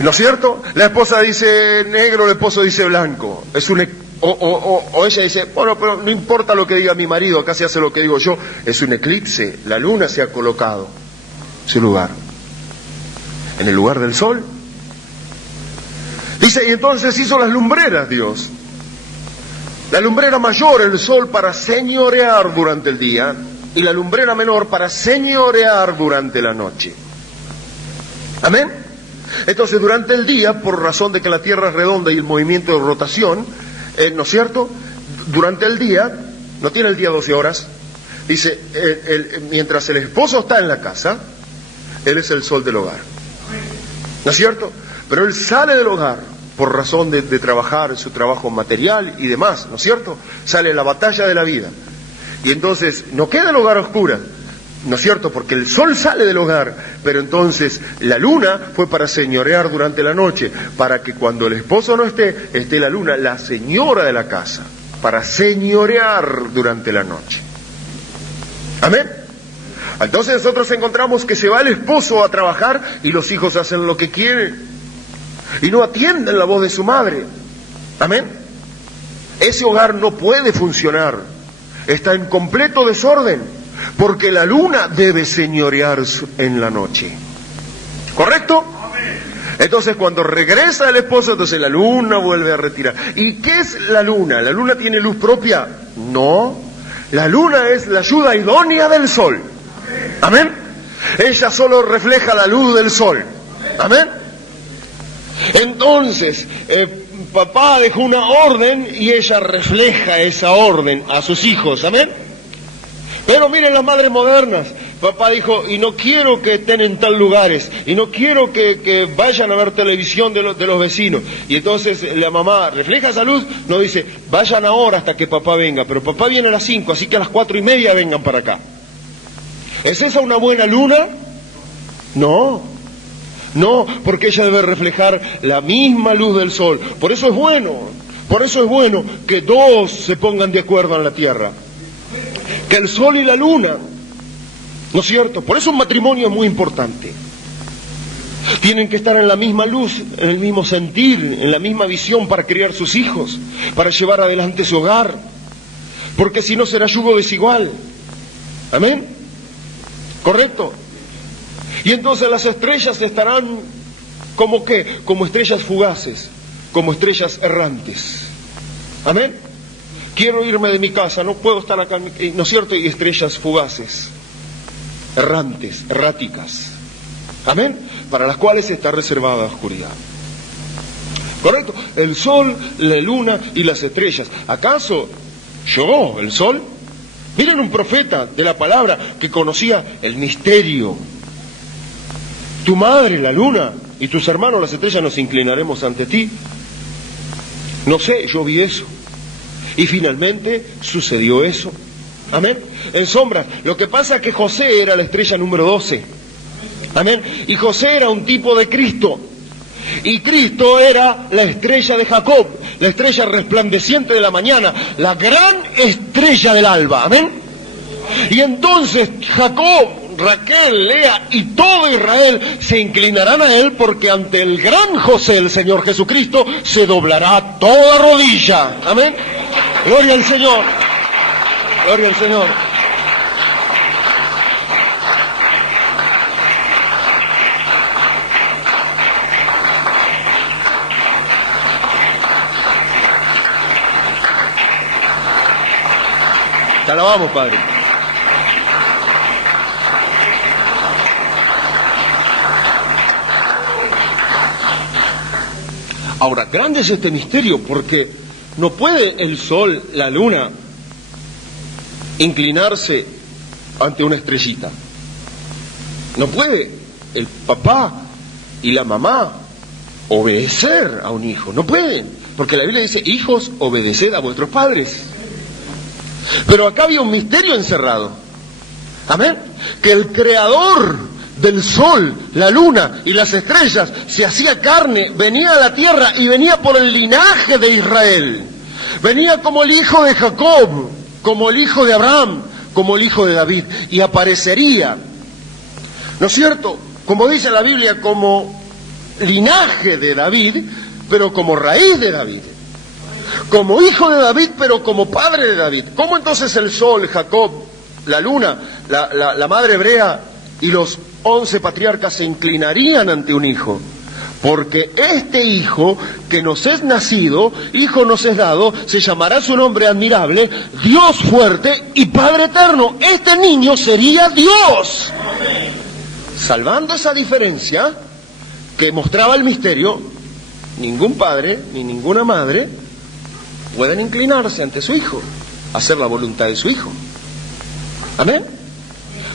¿No es cierto? La esposa dice negro, el esposo dice blanco. Es un o ella dice, bueno, pero no importa lo que diga mi marido, acá se hace lo que digo yo. Es un eclipse, la luna se ha colocado en su lugar, en el lugar del sol. Dice, y entonces hizo las lumbreras Dios. La lumbrera mayor, el sol, para señorear durante el día, y la lumbrera menor para señorear durante la noche. Amén. Entonces durante el día, por razón de que la tierra es redonda y el movimiento de rotación, ¿no es cierto? Durante el día, no tiene el día 12 horas, dice, mientras el esposo está en la casa, él es el sol del hogar. ¿No es cierto? Pero él sale del hogar por razón de trabajar en su trabajo material y demás, ¿no es cierto? Sale a la batalla de la vida. Y entonces no queda el hogar a oscuras, ¿no es cierto? Porque el sol sale del hogar, pero entonces la luna fue para señorear durante la noche, para que cuando el esposo no esté, esté la luna, la señora de la casa, para señorear durante la noche. Amén. Entonces nosotros encontramos que se va el esposo a trabajar y los hijos hacen lo que quieren y no atienden la voz de su madre. Amén. Ese hogar no puede funcionar. Está en completo desorden, porque la luna debe señorear en la noche. ¿Correcto? Entonces cuando regresa el esposo, entonces la luna vuelve a retirar. ¿Y qué es la luna? ¿La luna tiene luz propia? No. La luna es la ayuda idónea del sol. Amén. Ella solo refleja la luz del sol. Amén. Entonces, papá dejó una orden y ella refleja esa orden a sus hijos. Amén. Pero miren las madres modernas. Papá dijo, y no quiero que estén en tal lugares, y no quiero que vayan a ver televisión de los vecinos. Y entonces la mamá refleja esa luz, no dice, vayan ahora hasta que papá venga, pero papá viene a las 5, así que a las 4:30 vengan para acá. ¿Es esa una buena luna? No, porque ella debe reflejar la misma luz del sol. Por eso es bueno que dos se pongan de acuerdo en la tierra. Que el sol y la luna, ¿no es cierto? Por eso un matrimonio es muy importante. Tienen que estar en la misma luz, en el mismo sentir, en la misma visión para criar sus hijos, para llevar adelante su hogar, porque si no será yugo desigual. ¿Amén? ¿Correcto? Y entonces las estrellas estarán como ¿qué? Como estrellas fugaces, como estrellas errantes. ¿Amén? Quiero irme de mi casa, no puedo estar acá, ¿no es cierto? Y estrellas fugaces, errantes, erráticas. Amén. Para las cuales está reservada la oscuridad. ¿Correcto? El sol, la luna y las estrellas. ¿Acaso yo, el sol? Miren un profeta de la palabra que conocía el misterio. Tu madre, la luna, y tus hermanos, las estrellas, nos inclinaremos ante ti. No sé, yo vi eso. Y finalmente sucedió eso. Amén. En sombras. Lo que pasa es que José era la estrella número 12. Amén. Y José era un tipo de Cristo. Y Cristo era la estrella de Jacob, la estrella resplandeciente de la mañana, la gran estrella del alba. Amén. Y entonces Jacob, Raquel, Lea y todo Israel se inclinarán a él, porque ante el gran José, el Señor Jesucristo, se doblará toda rodilla. Amén. Gloria al Señor. Gloria al Señor. Te alabamos, Padre. Ahora, grande es este misterio, porque no puede el sol, la luna, inclinarse ante una estrellita. No puede el papá y la mamá obedecer a un hijo. No pueden, porque la Biblia dice, hijos, obedeced a vuestros padres. Pero acá había un misterio encerrado. Amén. Que el creador del sol, la luna y las estrellas se hacía carne, venía a la tierra y venía por el linaje de Israel. Venía como el hijo de Jacob, como el hijo de Abraham, como el hijo de David, y aparecería, ¿no es cierto?, como dice la Biblia, como linaje de David, pero como raíz de David, como hijo de David, pero como padre de David. ¿Cómo entonces el sol, Jacob, la luna, la madre hebrea y los 11 patriarcas se inclinarían ante un hijo? Porque este hijo que nos es nacido, hijo nos es dado, se llamará su nombre admirable, Dios fuerte y Padre eterno. Este niño sería Dios. Salvando esa diferencia que mostraba el misterio, ningún padre ni ninguna madre pueden inclinarse ante su hijo, hacer la voluntad de su hijo. Amén.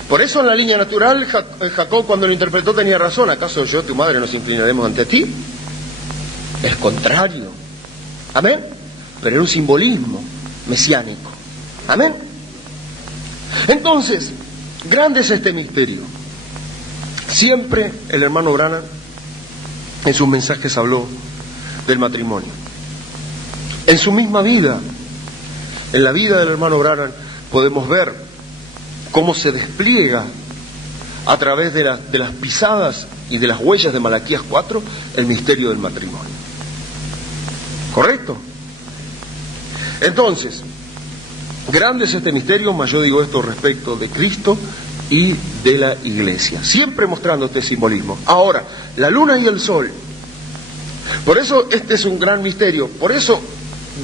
Por eso en la línea natural, Jacob cuando lo interpretó tenía razón. ¿Acaso yo, tu madre, nos inclinaremos ante ti? Es contrario. Amén. Pero era un simbolismo mesiánico. Amén. Entonces, grande es este misterio. Siempre el hermano Branham en sus mensajes habló del matrimonio. En su misma vida, en la vida del hermano Branham, podemos ver cómo se despliega a través de las pisadas y de las huellas de Malaquías 4 el misterio del matrimonio. ¿Correcto? Entonces, Grande es este misterio, mas yo digo esto respecto de Cristo y de la iglesia, siempre mostrando este simbolismo. Ahora, la luna y el sol, por eso este es un gran misterio, por eso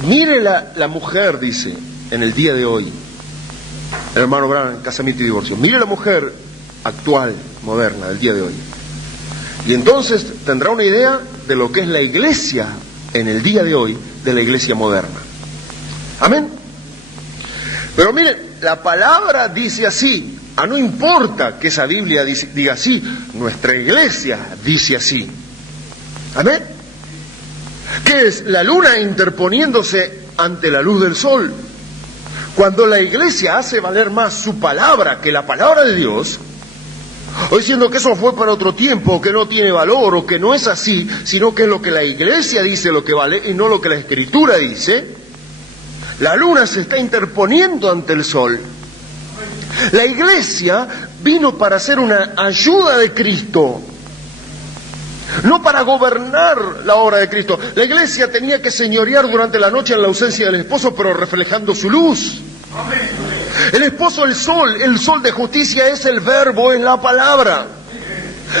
mire la mujer, dice, en el día de hoy, el hermano Branham, casamiento y divorcio, mire la mujer actual, moderna, del día de hoy, y entonces tendrá una idea de lo que es la iglesia en el día de hoy, de la iglesia moderna. Amén. Pero miren, la palabra dice así. No importa que esa Biblia diga así, nuestra iglesia dice así. Amén. ¿Qué es? La luna interponiéndose ante la luz del sol. Cuando la iglesia hace valer más su palabra que la palabra de Dios, o diciendo que eso fue para otro tiempo, o que no tiene valor, o que no es así, sino que es lo que la iglesia dice lo que vale y no lo que la Escritura dice, la luna se está interponiendo ante el sol. La iglesia vino para ser una ayuda de Cristo, no para gobernar la obra de Cristo. La iglesia tenía que señorear durante la noche en la ausencia del esposo, pero reflejando su luz. El esposo, el sol de justicia es el verbo, es la palabra.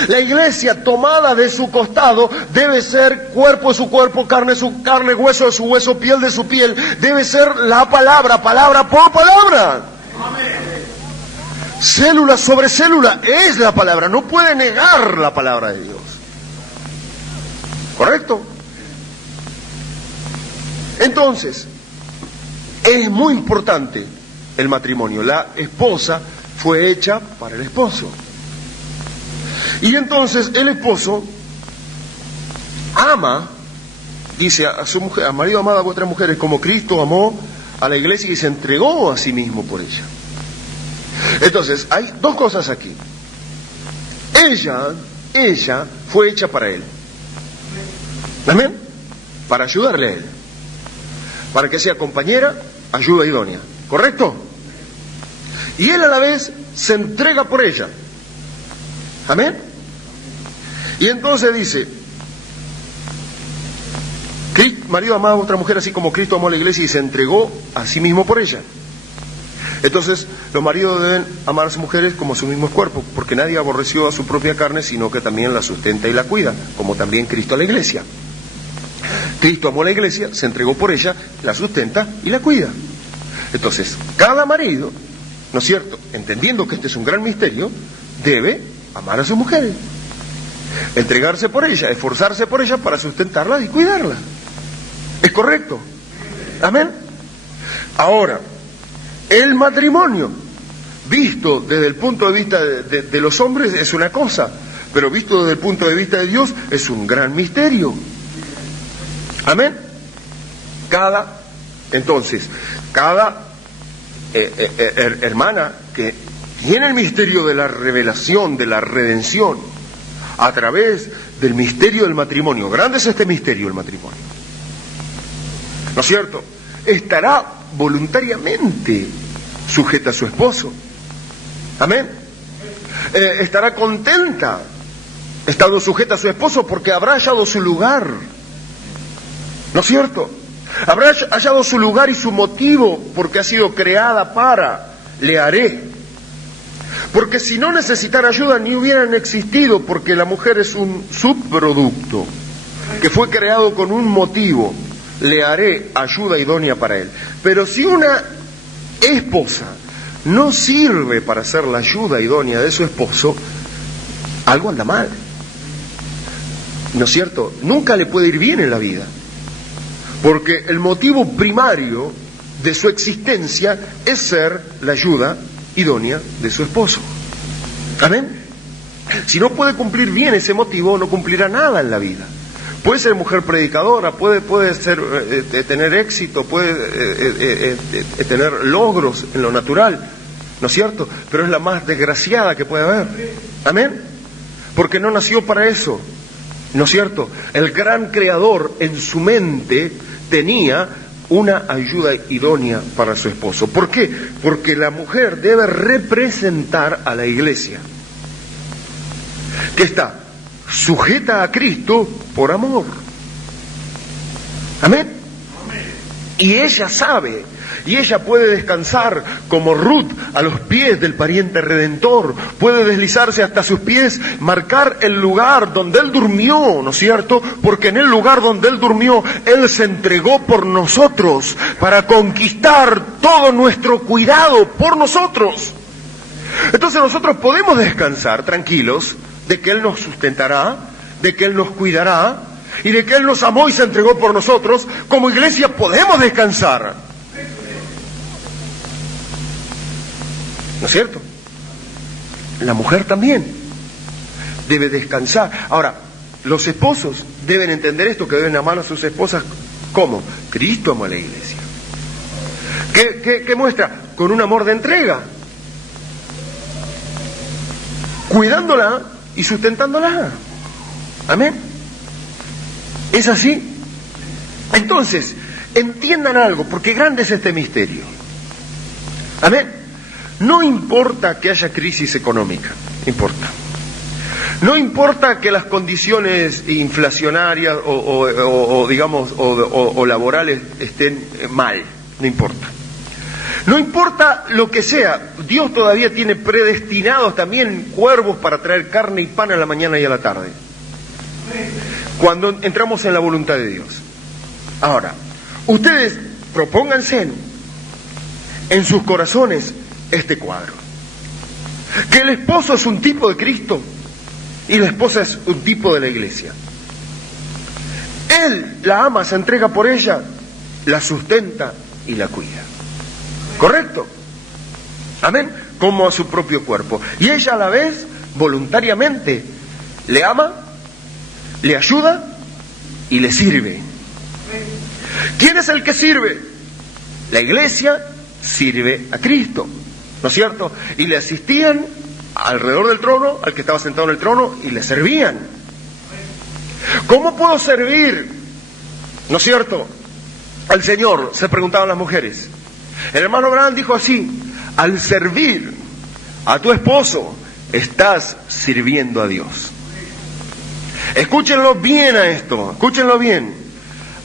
La iglesia tomada de su costado debe ser cuerpo de su cuerpo, carne de su carne, hueso de su hueso, piel de su piel. Debe ser la palabra, palabra por palabra. Célula sobre célula es la palabra, no puede negar la palabra de Dios. ¿Correcto? Entonces, es muy importante el matrimonio. La esposa fue hecha para el esposo. Y entonces el esposo ama, dice a su mujer, a marido amado a vuestras mujeres, como Cristo amó a la iglesia y se entregó a sí mismo por ella. Entonces, hay dos cosas aquí. Ella fue hecha para él. ¿Amén? Para ayudarle a él. Para que sea compañera, ayuda idónea. ¿Correcto? Y él a la vez se entrega por ella. ¿Amén? Y entonces dice, marido amado a vuestra mujer así como Cristo amó a la iglesia y se entregó a sí mismo por ella. Entonces, los maridos deben amar a sus mujeres como su mismo cuerpo, porque nadie aborreció a su propia carne, sino que también la sustenta y la cuida, como también Cristo a la iglesia. Cristo amó a la iglesia, se entregó por ella, la sustenta y la cuida. Entonces, cada marido, ¿no es cierto?, entendiendo que este es un gran misterio, debe amar a sus mujeres, entregarse por ella, esforzarse por ella para sustentarla y cuidarla. ¿Es correcto? Amén. Ahora, el matrimonio, visto desde el punto de vista de los hombres, es una cosa, pero visto desde el punto de vista de Dios, es un gran misterio. Amén. Cada hermana que tiene el misterio de la revelación, de la redención, a través del misterio del matrimonio, grande es este misterio, el matrimonio, ¿no es cierto?, estará voluntariamente sujeta a su esposo. Amén. Estará contenta estando sujeta a su esposo porque habrá hallado su lugar, ¿no es cierto? Habrá hallado su lugar y su motivo porque ha sido creada para, le haré. Porque si no necesitara ayuda ni hubieran existido, porque la mujer es un subproducto que fue creado con un motivo, le haré ayuda idónea para él. Pero si una esposa no sirve para ser la ayuda idónea de su esposo, algo anda mal, ¿no es cierto? Nunca le puede ir bien en la vida, porque el motivo primario de su existencia es ser la ayuda idónea de su esposo. Amén. Si no puede cumplir bien ese motivo, no cumplirá nada en la vida. Puede ser mujer predicadora, puede ser, tener éxito, puede tener logros en lo natural, ¿no es cierto? Pero es la más desgraciada que puede haber. Amén. Porque no nació para eso, ¿no es cierto? El gran creador en su mente tenía una ayuda idónea para su esposo. ¿Por qué? Porque la mujer debe representar a la iglesia, que está sujeta a Cristo por amor. Amén. Y ella sabe Y ella puede descansar como Ruth a los pies del pariente redentor, puede deslizarse hasta sus pies, marcar el lugar donde Él durmió, ¿no es cierto? Porque en el lugar donde Él durmió, Él se entregó por nosotros, para conquistar todo nuestro cuidado por nosotros. Entonces nosotros podemos descansar tranquilos de que Él nos sustentará, de que Él nos cuidará, y de que Él nos amó y se entregó por nosotros. Como iglesia podemos descansar, ¿no es cierto? La mujer también debe descansar. Ahora, los esposos deben entender esto, que deben amar a sus esposas como Cristo amó a la iglesia. ¿Qué muestra? Con un amor de entrega, cuidándola y sustentándola. Amén. ¿Es así? Entonces, entiendan algo, porque grande es este misterio. Amén. No importa que haya crisis económica, importa. No importa que las condiciones inflacionarias o laborales estén mal, no importa. No importa lo que sea, Dios todavía tiene predestinados también cuervos para traer carne y pan a la mañana y a la tarde, cuando entramos en la voluntad de Dios. Ahora, ustedes propónganse en sus corazones este cuadro: que el esposo es un tipo de Cristo y la esposa es un tipo de la iglesia. Él la ama, se entrega por ella, la sustenta y la cuida. ¿Correcto? Amén. Como a su propio cuerpo. Y ella a la vez, voluntariamente, le ama, le ayuda y le sirve. ¿Quién es el que sirve? La iglesia sirve a Cristo, ¿no es cierto? Y le asistían alrededor del trono, al que estaba sentado en el trono, y le servían. ¿Cómo puedo servir, no es cierto, al Señor?, se preguntaban las mujeres. El hermano Abraham dijo así: al servir a tu esposo, estás sirviendo a Dios. Escúchenlo bien a esto, escúchenlo bien.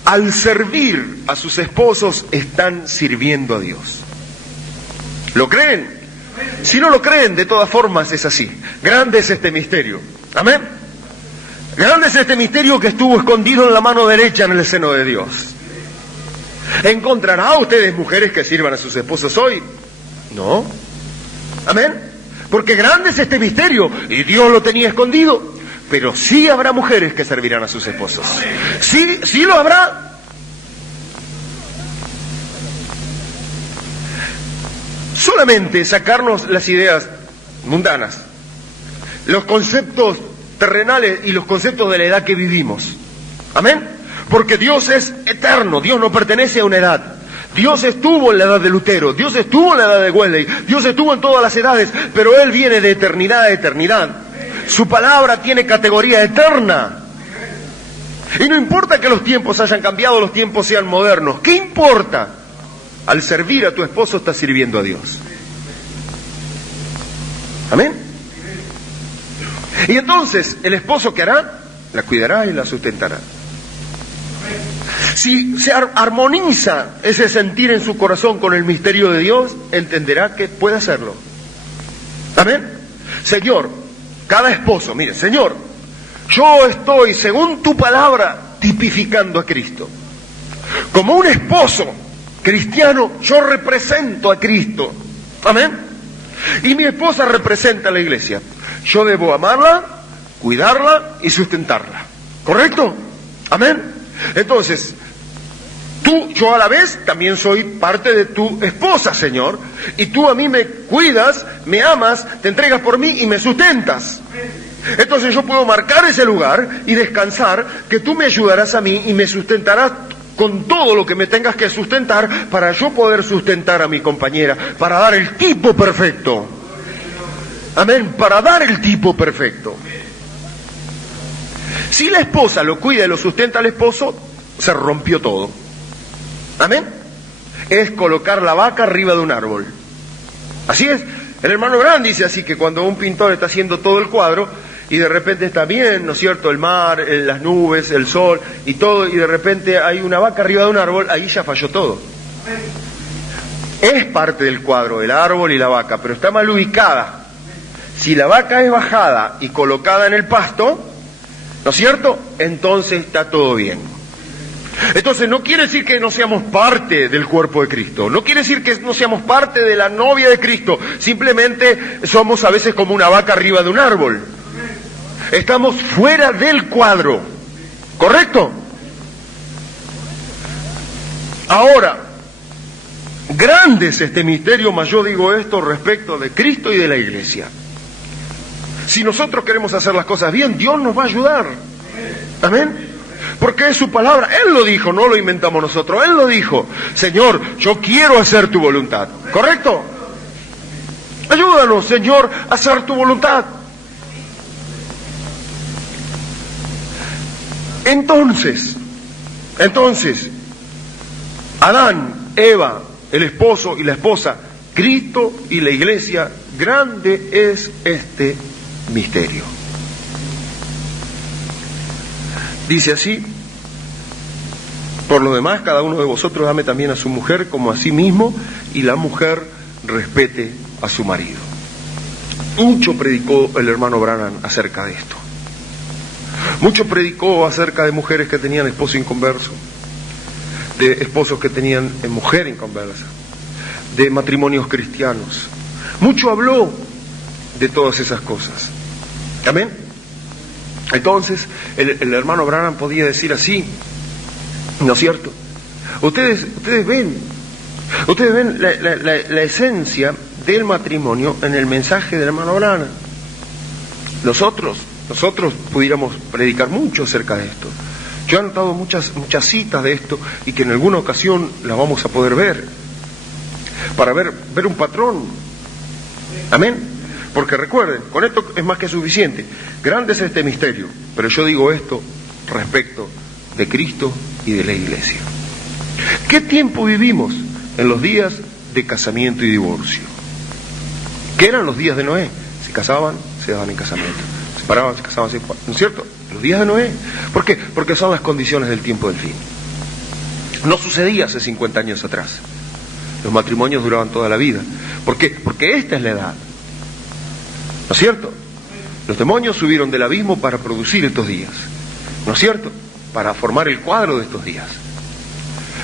Al servir a sus esposos, están sirviendo a Dios. ¿Lo creen? Si no lo creen, de todas formas es así. Grande es este misterio. Amén. Grande es este misterio que estuvo escondido en la mano derecha en el seno de Dios. ¿Encontrará ustedes mujeres que sirvan a sus esposos hoy? No. Amén. Porque grande es este misterio y Dios lo tenía escondido. Pero sí habrá mujeres que servirán a sus esposos. Sí lo habrá. Solamente sacarnos las ideas mundanas, los conceptos terrenales y los conceptos de la edad que vivimos. Amén. Porque Dios es eterno, Dios no pertenece a una edad. Dios estuvo en la edad de Lutero, Dios estuvo en la edad de Wesley, Dios estuvo en todas las edades, pero Él viene de eternidad a eternidad. Su palabra tiene categoría eterna. Y no importa que los tiempos hayan cambiado, los tiempos sean modernos. ¿Qué importa? Al servir a tu esposo estás sirviendo a Dios. Amén. Y entonces, ¿el esposo qué hará? La cuidará y la sustentará. Si se armoniza ese sentir en su corazón con el misterio de Dios, entenderá que puede hacerlo. Amén. Señor, cada esposo, mire, Señor, yo estoy, según tu palabra, tipificando a Cristo. Como un esposo cristiano, yo represento a Cristo. Amén. Y mi esposa representa a la iglesia. Yo debo amarla, cuidarla y sustentarla. ¿Correcto? Amén. Entonces, yo a la vez también soy parte de tu esposa, Señor, y tú a mí me cuidas, me amas, te entregas por mí y me sustentas. Entonces yo puedo marcar ese lugar y descansar, que tú me ayudarás a mí y me sustentarás con todo lo que me tengas que sustentar para yo poder sustentar a mi compañera, para dar el tipo perfecto. Amén, para dar el tipo perfecto. Si la esposa lo cuida y lo sustenta al esposo, se rompió todo. Amén. Es colocar la vaca arriba de un árbol. Así es. El hermano Grant dice así, que cuando un pintor está haciendo todo el cuadro y de repente está bien, ¿no es cierto?, el mar, las nubes, el sol y todo, y de repente hay una vaca arriba de un árbol, ahí ya falló todo. es parte del cuadro, el árbol y la vaca, pero está mal ubicada. Si la vaca es bajada y colocada en el pasto, ¿no es cierto?, entonces está todo bien. Entonces no quiere decir que no seamos parte del cuerpo de Cristo, no quiere decir que no seamos parte de la novia de Cristo, simplemente somos a veces como una vaca arriba de un árbol. Estamos fuera del cuadro, ¿correcto? Ahora, grande es este misterio, mas yo digo esto respecto de Cristo y de la Iglesia. Si nosotros queremos hacer las cosas bien, Dios nos va a ayudar. Amén. Porque es su palabra. Él lo dijo, no lo inventamos nosotros. Él lo dijo. Señor, yo quiero hacer tu voluntad. ¿Correcto? Ayúdanos, Señor, a hacer tu voluntad. Entonces, Adán, Eva, el esposo y la esposa, Cristo y la Iglesia, grande es este misterio. Dice así: por lo demás, cada uno de vosotros ame también a su mujer como a sí mismo, y la mujer respete a su marido. Mucho predicó el hermano Branham acerca de esto. Mucho predicó acerca de mujeres que tenían esposo inconverso, de esposos que tenían mujer inconversa, de matrimonios cristianos. Mucho habló de todas esas cosas. Amén. Entonces, el hermano Branham podía decir así, ¿no es cierto? Ustedes ven la esencia del matrimonio en el mensaje del hermano Branham. Nosotros pudiéramos predicar mucho acerca de esto. Yo he anotado muchas citas de esto y que en alguna ocasión las vamos a poder ver, para ver un patrón. Amén. Porque recuerden, con esto es más que suficiente. Grande es este misterio, pero yo digo esto respecto de Cristo y de la Iglesia. ¿Qué tiempo vivimos en los días de casamiento y divorcio? ¿Qué eran los días de Noé? Se casaban, se daban en casamiento. Se separaban, se casaban, ¿no es cierto? Los días de Noé. ¿Por qué? Porque son las condiciones del tiempo del fin. No sucedía hace 50 años atrás. Los matrimonios duraban toda la vida. ¿Por qué? Porque esta es la edad. ¿No es cierto? Los demonios subieron del abismo para producir estos días. ¿No es cierto? Para formar el cuadro de estos días.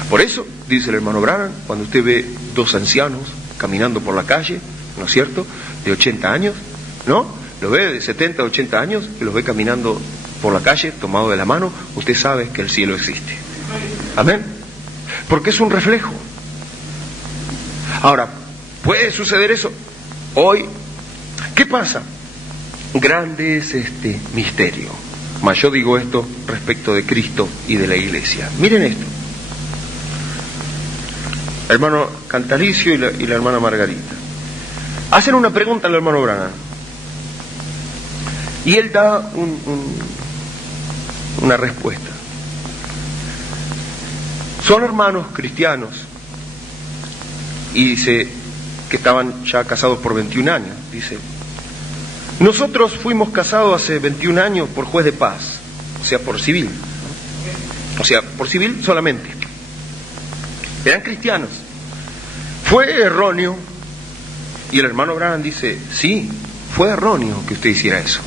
Por eso, dice el hermano Branham, cuando usted ve dos ancianos caminando por la calle, ¿no es cierto?, de 80 años, ¿no? Lo ve de 70, 80 años y los ve caminando por la calle, tomado de la mano, usted sabe que el cielo existe. Amén. Porque es un reflejo. Ahora, ¿puede suceder eso hoy? ¿Qué pasa? Grande es este misterio. Mas yo digo esto respecto de Cristo y de la Iglesia. Miren esto. El hermano Cantalicio y la hermana Margarita hacen una pregunta al hermano Branham. Y él da una respuesta. Son hermanos cristianos y dice que estaban ya casados por 21 años. Dice: nosotros fuimos casados hace 21 años por juez de paz, o sea, por civil. O sea, por civil solamente. Eran cristianos. Fue erróneo. Y el hermano Branham dice: sí, fue erróneo que usted hiciera eso.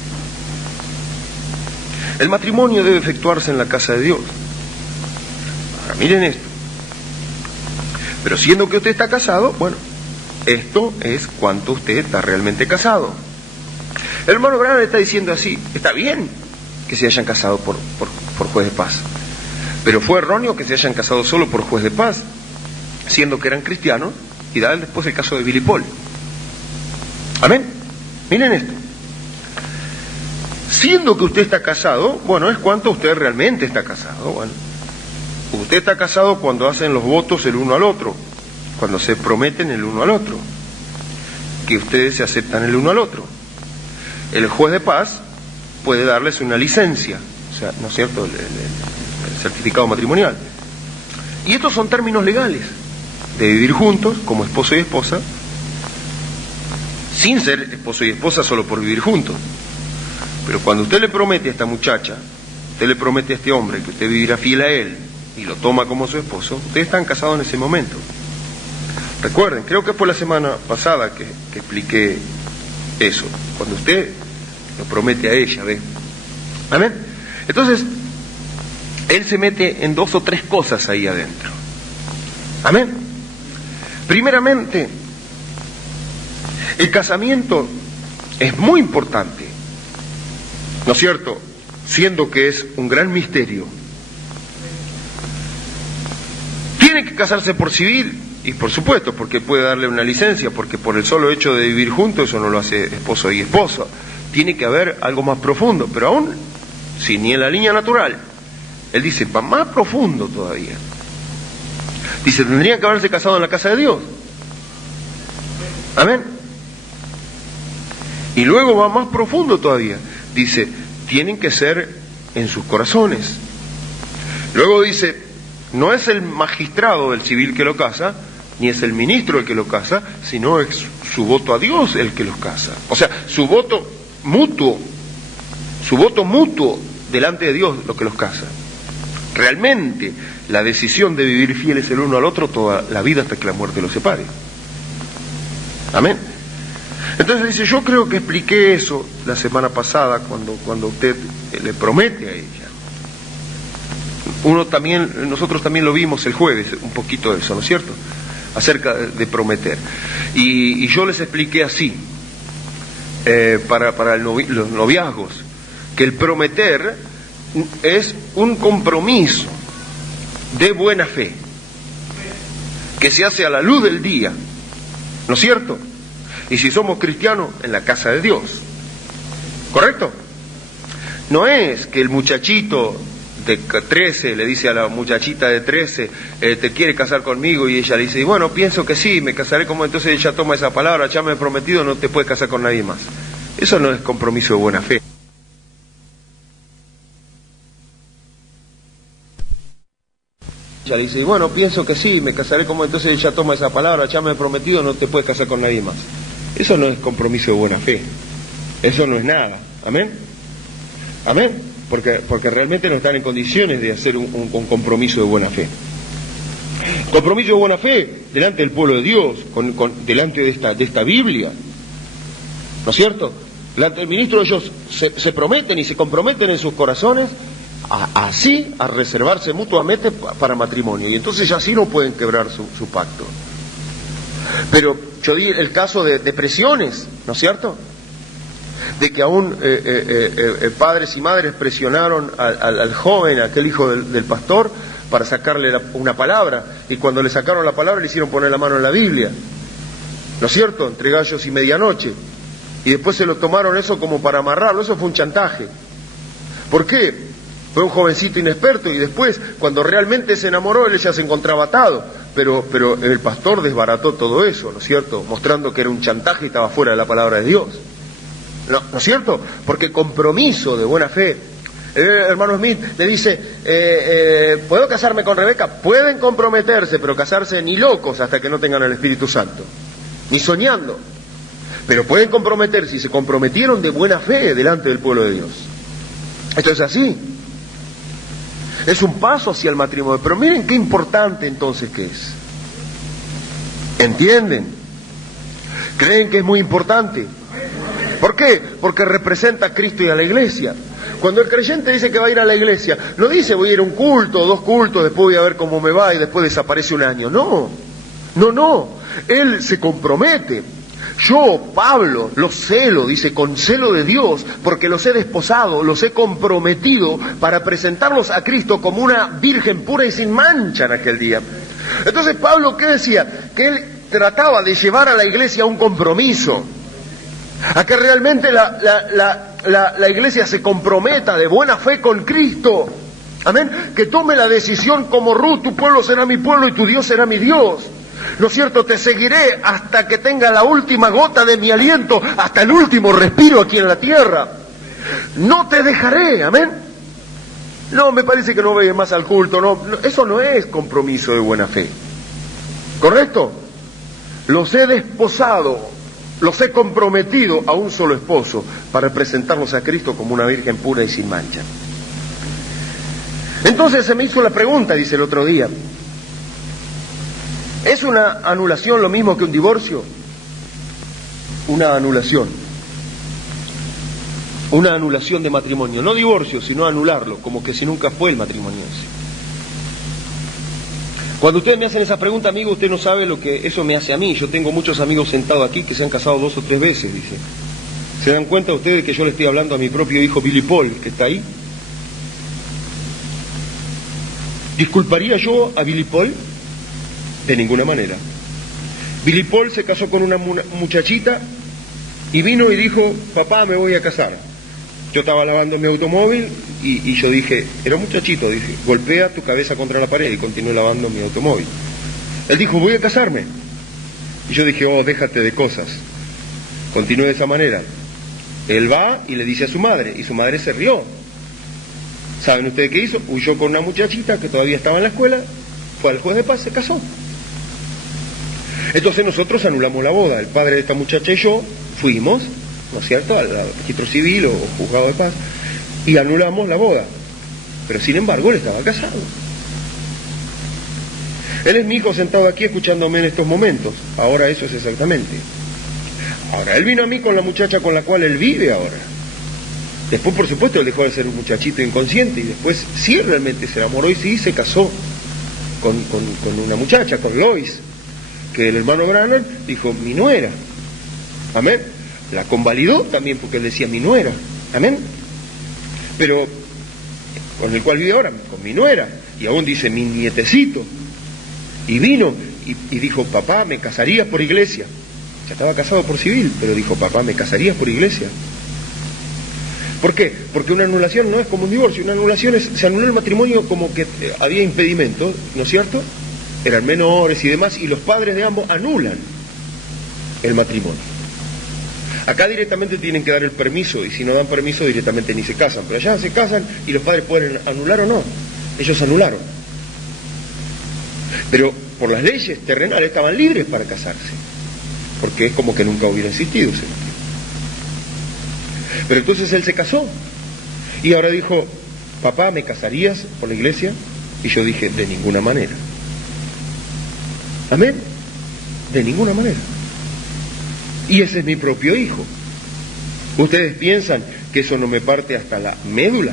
El matrimonio debe efectuarse en la casa de Dios. Ahora, miren esto. Pero siendo que usted está casado, bueno, esto es cuánto usted está realmente casado. El hermano Branham está diciendo así: está bien que se hayan casado por juez de paz, pero fue erróneo que se hayan casado solo por juez de paz, siendo que eran cristianos, y da después el caso de Billy Paul. Amén. Miren esto. Siendo que usted está casado, bueno, es cuánto usted realmente está casado. Bueno, usted está casado cuando hacen los votos el uno al otro, cuando se prometen el uno al otro, que ustedes se aceptan el uno al otro. El juez de paz puede darles una licencia, o sea, ¿no es cierto?, el certificado matrimonial. Y estos son términos legales, de vivir juntos como esposo y esposa, sin ser esposo y esposa solo por vivir juntos. Pero cuando usted le promete a esta muchacha, usted le promete a este hombre que usted vivirá fiel a él y lo toma como su esposo, ustedes están casados en ese momento. Recuerden, creo que fue la semana pasada que expliqué eso, cuando usted lo promete a ella, ¿ve? Amén. Entonces, él se mete en 2 o 3 cosas ahí adentro. Amén. Primeramente, el casamiento es muy importante, ¿no es cierto? Siendo que es un gran misterio. Tiene que casarse por civil, y por supuesto, porque puede darle una licencia, porque por el solo hecho de vivir juntos eso no lo hace esposo y esposa. Tiene que haber algo más profundo, pero aún, si ni en la línea natural, él dice, va más profundo todavía. Dice, tendrían que haberse casado en la casa de Dios. Amén. Y luego va más profundo todavía. Dice, tienen que ser en sus corazones. Luego dice, no es el magistrado del civil que lo casa, ni es el ministro el que lo casa, sino es su voto a Dios el que los casa. O sea, su voto mutuo delante de Dios lo que los casa. Realmente la decisión de vivir fieles el uno al otro toda la vida hasta que la muerte los separe. Amén. Entonces dice, yo creo que expliqué eso la semana pasada cuando usted le promete a ella. Nosotros también lo vimos el jueves, un poquito de eso, ¿no es cierto? Acerca de prometer. Y yo les expliqué así, para los noviazgos, que el prometer es un compromiso de buena fe, que se hace a la luz del día, ¿no es cierto? Y si somos cristianos, en la casa de Dios, ¿correcto? No es que el muchachito de 13 le dice a la muchachita de 13, te quiere casar conmigo, y ella le dice, y bueno, pienso que sí, me casaré como... Entonces ella toma esa palabra, ya me he prometido, no te puedes casar con nadie más. Eso no es compromiso de buena fe. Ella le dice, y bueno, pienso que sí, me casaré como... Entonces ella toma esa palabra, ya me he prometido, no te puedes casar con nadie más. Eso no es compromiso de buena fe. Eso no es nada. ¿Amén? ¿Amén? Porque realmente no están en condiciones de hacer un compromiso de buena fe. Compromiso de buena fe delante del pueblo de Dios, delante de esta Biblia, ¿no es cierto? Delante del ministro ellos se prometen y se comprometen en sus corazones así a reservarse mutuamente para matrimonio, y entonces así no pueden quebrar su pacto. Pero yo di el caso de presiones, ¿no es cierto? De que aún padres y madres presionaron al joven, a aquel hijo del pastor, para sacarle una palabra, y cuando le sacaron la palabra le hicieron poner la mano en la Biblia, ¿no es cierto?, entre gallos y medianoche, y después se lo tomaron eso como para amarrarlo. Eso fue un chantaje. ¿Por qué? Fue un jovencito inexperto, y después, cuando realmente se enamoró, él ya se encontraba atado, pero el pastor desbarató todo eso, ¿no es cierto?, mostrando que era un chantaje y estaba fuera de la palabra de Dios. ¿No es cierto? Porque compromiso de buena fe. Hermano Smith le dice, ¿puedo casarme con Rebeca? Pueden comprometerse, pero casarse ni locos hasta que no tengan el Espíritu Santo, ni soñando. Pero pueden comprometerse, y se comprometieron de buena fe delante del pueblo de Dios. Esto es así. Es un paso hacia el matrimonio. Pero miren qué importante entonces que es. ¿Entienden? ¿Creen que es muy importante? ¿Por qué? Porque representa a Cristo y a la iglesia. Cuando el creyente dice que va a ir a la iglesia, no dice voy a ir a un culto, 2 cultos, después voy a ver cómo me va y después desaparece un año. No. Él se compromete. Yo, Pablo, los celo, dice, con celo de Dios, porque los he desposado, los he comprometido para presentarlos a Cristo como una virgen pura y sin mancha en aquel día. Entonces Pablo, ¿qué decía? Que él trataba de llevar a la iglesia a un compromiso, a que realmente la iglesia se comprometa de buena fe con Cristo. Amén. Que tome la decisión como Ruth, tu pueblo será mi pueblo y tu Dios será mi Dios. ¿No es cierto? Te seguiré hasta que tenga la última gota de mi aliento, hasta el último respiro aquí en la tierra. No te dejaré, amén. No, me parece que no voy más al culto, no, eso no es compromiso de buena fe. ¿Correcto? Los he desposado, los he comprometido a un solo esposo para presentarnos a Cristo como una virgen pura y sin mancha. Entonces se me hizo la pregunta, dice el otro día, ¿Es una anulación lo mismo que un divorcio? Una anulación. Una anulación de matrimonio. No divorcio, sino anularlo, como que si nunca fue el matrimonio ese. Cuando ustedes me hacen esa pregunta, amigo, usted no sabe lo que eso me hace a mí. Yo tengo muchos amigos sentados aquí que se han casado 2 o 3 veces, dice. ¿Se dan cuenta ustedes que yo le estoy hablando a mi propio hijo Billy Paul, que está ahí? ¿Disculparía yo a Billy Paul? De ninguna manera. Billy Paul se casó con una muchachita y vino y dijo, papá, me voy a casar. Yo estaba lavando mi automóvil y yo dije, era un muchachito, dije, golpea tu cabeza contra la pared, y continué lavando mi automóvil. Él dijo, voy a casarme. Y yo dije, oh, déjate de cosas. Continué de esa manera. Él va y le dice a su madre, y su madre se rió. ¿Saben ustedes qué hizo? Huyó con una muchachita que todavía estaba en la escuela, fue al juez de paz, se casó. Entonces nosotros anulamos la boda. El padre de esta muchacha y yo fuimos, ¿no es cierto?, al registro civil o juzgado de paz, y anulamos la boda. Pero sin embargo él estaba casado. Él es mi hijo sentado aquí escuchándome en estos momentos. Ahora eso es exactamente. Ahora, él vino a mí con la muchacha con la cual él vive ahora. Después, por supuesto, él dejó de ser un muchachito inconsciente y después sí realmente se enamoró y sí se casó con una muchacha, con Lois, que el hermano Branham dijo, mi nuera. Amén. La convalidó también porque él decía mi nuera. Amén. Pero con el cual vive ahora, con mi nuera. Y aún dice mi nietecito. Y vino y dijo, papá, ¿me casarías por iglesia? Ya estaba casado por civil, pero dijo, papá, ¿me casarías por iglesia? ¿Por qué? Porque una anulación no es como un divorcio. Una anulación es, se anuló el matrimonio como que había impedimentos, ¿no es cierto? Eran menores y demás, y los padres de ambos anulan el matrimonio. Acá directamente tienen que dar el permiso, y si no dan permiso directamente ni se casan, pero allá se casan y los padres pueden anular o no. Ellos anularon. Pero por las leyes terrenales estaban libres para casarse, porque es como que nunca hubiera existido ese matrimonio. Pero entonces él se casó, y ahora dijo, papá, ¿me casarías por la iglesia? Y yo dije, de ninguna manera. Amén. De ninguna manera. Y ese es mi propio hijo. ¿Ustedes piensan que eso no me parte hasta la médula?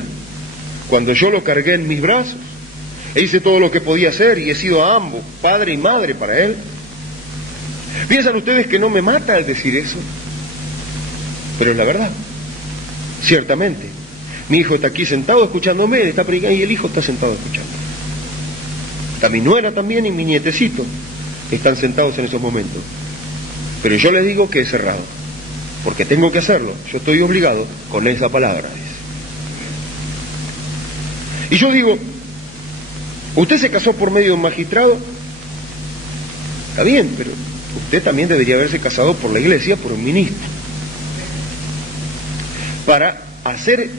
Cuando yo lo cargué en mis brazos, e hice todo lo que podía hacer, y he sido a ambos, padre y madre para él. ¿Piensan ustedes que no me mata al decir eso? Pero es la verdad. Ciertamente. Mi hijo está aquí sentado escuchándome, está predicando, y el hijo está sentado escuchando. Está mi nuera también y mi nietecito. Están sentados en esos momentos. Pero yo les digo que es cerrado, porque tengo que hacerlo. Yo estoy obligado con esa palabra. Y yo digo, ¿usted se casó por medio de un magistrado? Está bien, pero usted también debería haberse casado por la iglesia, por un ministro. Para hacer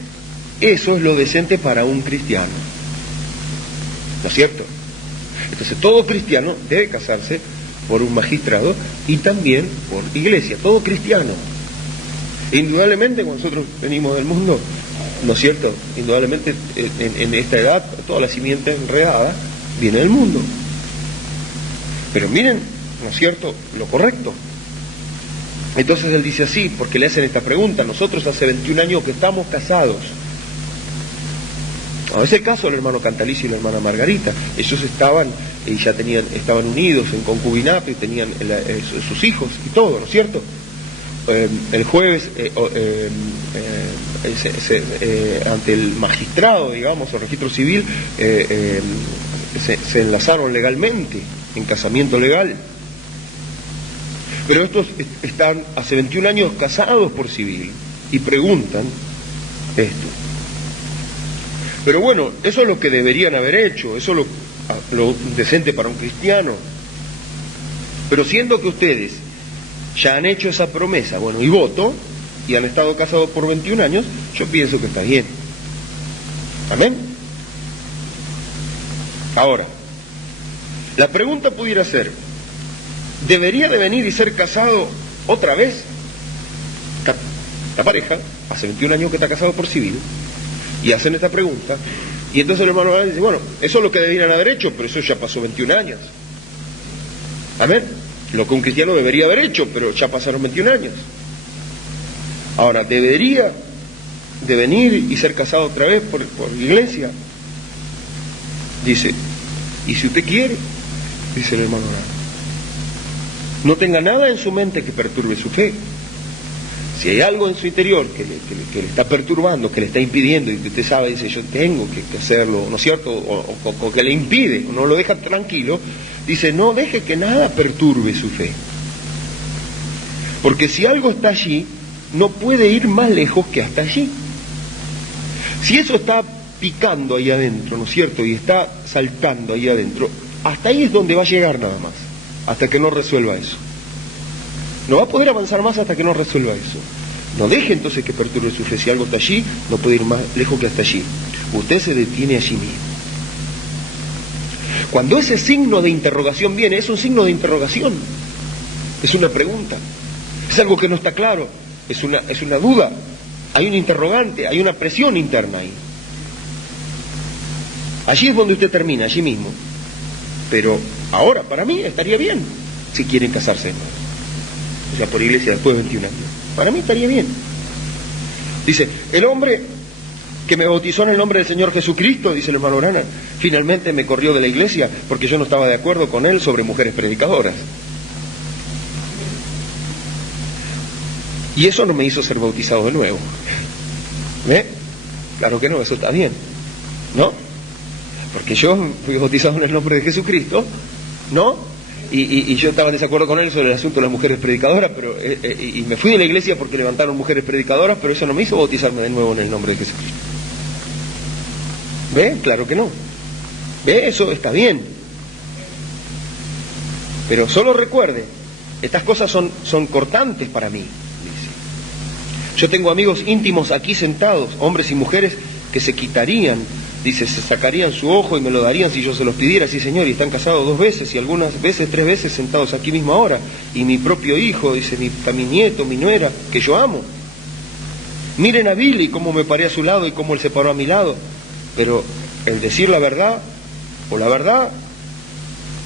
eso es lo decente para un cristiano. ¿No es cierto? Entonces todo cristiano debe casarse por un magistrado y también por iglesia, todo cristiano. Indudablemente cuando nosotros venimos del mundo, ¿no es cierto? Indudablemente en esta edad toda la simiente enredada viene del mundo. Pero miren, ¿no es cierto?, lo correcto. Entonces él dice así, porque le hacen esta pregunta, nosotros hace 21 años que estamos casados. No, es el caso del hermano Cantalicio y la hermana Margarita. Ellos estaban y ya estaban unidos en concubinato y tenían sus hijos y todo, ¿no es cierto? El jueves ante el magistrado, digamos, o registro civil, se enlazaron legalmente en casamiento legal. Pero estos están hace 21 años casados por civil y preguntan esto. Pero bueno, eso es lo que deberían haber hecho, eso es lo decente para un cristiano. Pero siendo que ustedes ya han hecho esa promesa, bueno, y voto, y han estado casados por 21 años, yo pienso que está bien. ¿Amén? Ahora, la pregunta pudiera ser, ¿debería de venir y ser casado otra vez? La pareja, hace 21 años que está casado por civil, y hacen esta pregunta, y entonces el hermano dice, bueno, eso es lo que deberían haber hecho, pero eso ya pasó 21 años. Amén. Lo que un cristiano debería haber hecho, pero ya pasaron 21 años. Ahora, debería de venir y ser casado otra vez por la iglesia. Dice, y si usted quiere, dice el hermano Arana, no tenga nada en su mente que perturbe su fe. Si hay algo en su interior que le está perturbando, que le está impidiendo, y que usted sabe, dice, yo tengo que hacerlo, ¿no es cierto? O que le impide, o no lo deja tranquilo, dice, no deje que nada perturbe su fe. Porque si algo está allí, no puede ir más lejos que hasta allí. Si eso está picando ahí adentro, ¿no es cierto? Y está saltando ahí adentro, hasta ahí es donde va a llegar nada más, hasta que no resuelva eso. No va a poder avanzar más hasta que no resuelva eso. No deje entonces que perturbe su fe. Si algo está allí, no puede ir más lejos que hasta allí. Usted se detiene allí mismo. Cuando ese signo de interrogación viene, es un signo de interrogación. Es una pregunta. Es algo que no está claro. Es una duda. Hay un interrogante, hay una presión interna ahí. Allí es donde usted termina, allí mismo. Pero ahora, para mí, estaría bien si quieren casarse. O sea, por iglesia después de 21 años. Para mí estaría bien. Dice, el hombre que me bautizó en el nombre del Señor Jesucristo, dice el hermano Arana, finalmente me corrió de la iglesia porque yo no estaba de acuerdo con él sobre mujeres predicadoras. Y eso no me hizo ser bautizado de nuevo. ¿Ve? Claro que no, eso está bien. ¿No? Porque yo fui bautizado en el nombre de Jesucristo, ¿no? Y yo estaba en desacuerdo con él sobre el asunto de las mujeres predicadoras, pero y me fui de la iglesia porque levantaron mujeres predicadoras, pero eso no me hizo bautizarme de nuevo en el nombre de Jesucristo. ¿Ve? Claro que no. ¿Ve? Eso está bien. Pero solo recuerde, estas cosas son cortantes para mí, dice. Yo tengo amigos íntimos aquí sentados, hombres y mujeres, que se quitarían, dice, se sacarían su ojo y me lo darían si yo se los pidiera. Sí, señor, y están casados 2 veces y algunas veces 3 veces sentados aquí mismo ahora. Y mi propio hijo, dice, mi nieto, mi nuera, que yo amo. Miren a Billy, cómo me paré a su lado y cómo él se paró a mi lado. Pero el decir la verdad, o la verdad,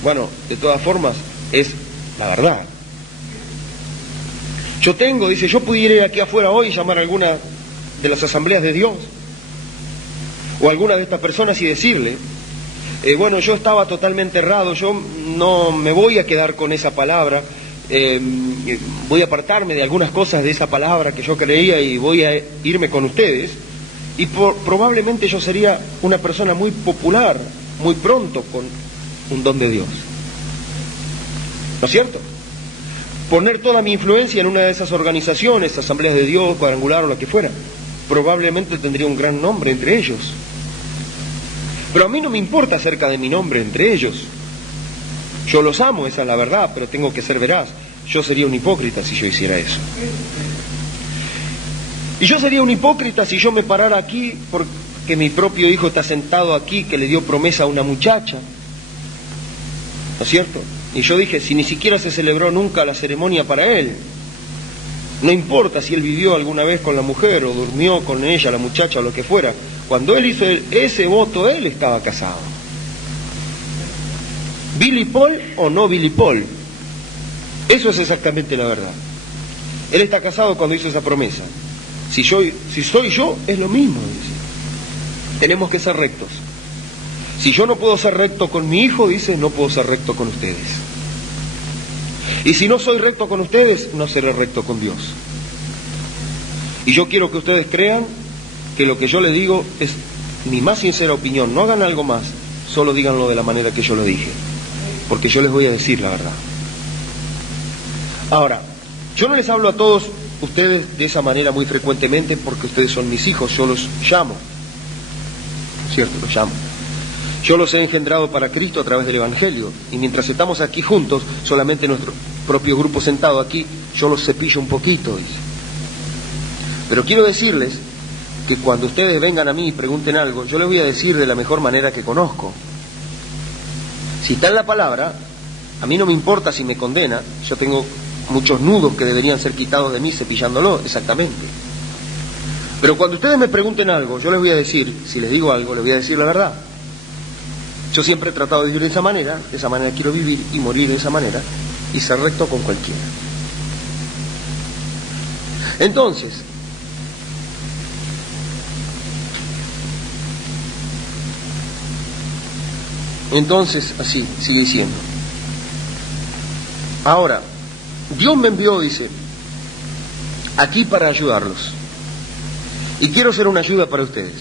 bueno, de todas formas, es la verdad. Yo tengo, dice, yo pudiera ir aquí afuera hoy y llamar a alguna de las asambleas de Dios, o alguna de estas personas y decirle, bueno, yo estaba totalmente errado, yo no me voy a quedar con esa palabra, voy a apartarme de algunas cosas de esa palabra que yo creía y voy a irme con ustedes, y probablemente yo sería una persona muy popular, muy pronto, con un don de Dios. ¿No es cierto? Poner toda mi influencia en una de esas organizaciones, asambleas de Dios, cuadrangular o la que fuera, probablemente tendría un gran nombre entre ellos. Pero a mí no me importa acerca de mi nombre entre ellos. Yo los amo, esa es la verdad, pero tengo que ser veraz. Yo sería un hipócrita si yo hiciera eso. Y yo sería un hipócrita si yo me parara aquí porque mi propio hijo está sentado aquí, que le dio promesa a una muchacha. ¿No es cierto? Y yo dije, si ni siquiera se celebró nunca la ceremonia para él, no importa si él vivió alguna vez con la mujer o durmió con ella, la muchacha o lo que fuera, cuando él hizo ese voto, él estaba casado. Billy Paul o no Billy Paul, eso es exactamente la verdad. Él está casado cuando hizo esa promesa. Si soy yo, es lo mismo, dice. Tenemos que ser rectos. Si yo no puedo ser recto con mi hijo, dice, no puedo ser recto con ustedes. Y si no soy recto con ustedes, no seré recto con Dios. Y yo quiero que ustedes crean que lo que yo les digo es mi más sincera opinión. No hagan algo más, solo díganlo de la manera que yo lo dije, porque yo les voy a decir la verdad. Ahora, yo no les hablo a todos ustedes de esa manera muy frecuentemente porque ustedes son mis hijos, yo los llamo. ¿Cierto? Los llamo. Yo los he engendrado para Cristo a través del Evangelio, y mientras estamos aquí juntos, solamente nuestro propio grupo sentado aquí, yo los cepillo un poquito, dice. Pero quiero decirles que cuando ustedes vengan a mí y pregunten algo, yo les voy a decir de la mejor manera que conozco. Si está en la palabra, a mí no me importa si me condena, yo tengo muchos nudos que deberían ser quitados de mí cepillándolo, exactamente. Pero cuando ustedes me pregunten algo, yo les voy a decir, si les digo algo, les voy a decir la verdad. Yo siempre he tratado de vivir de esa manera quiero vivir y morir de esa manera, y ser recto con cualquiera. Entonces, así, sigue diciendo. Ahora, Dios me envió, dice, aquí para ayudarlos. Y quiero ser una ayuda para ustedes.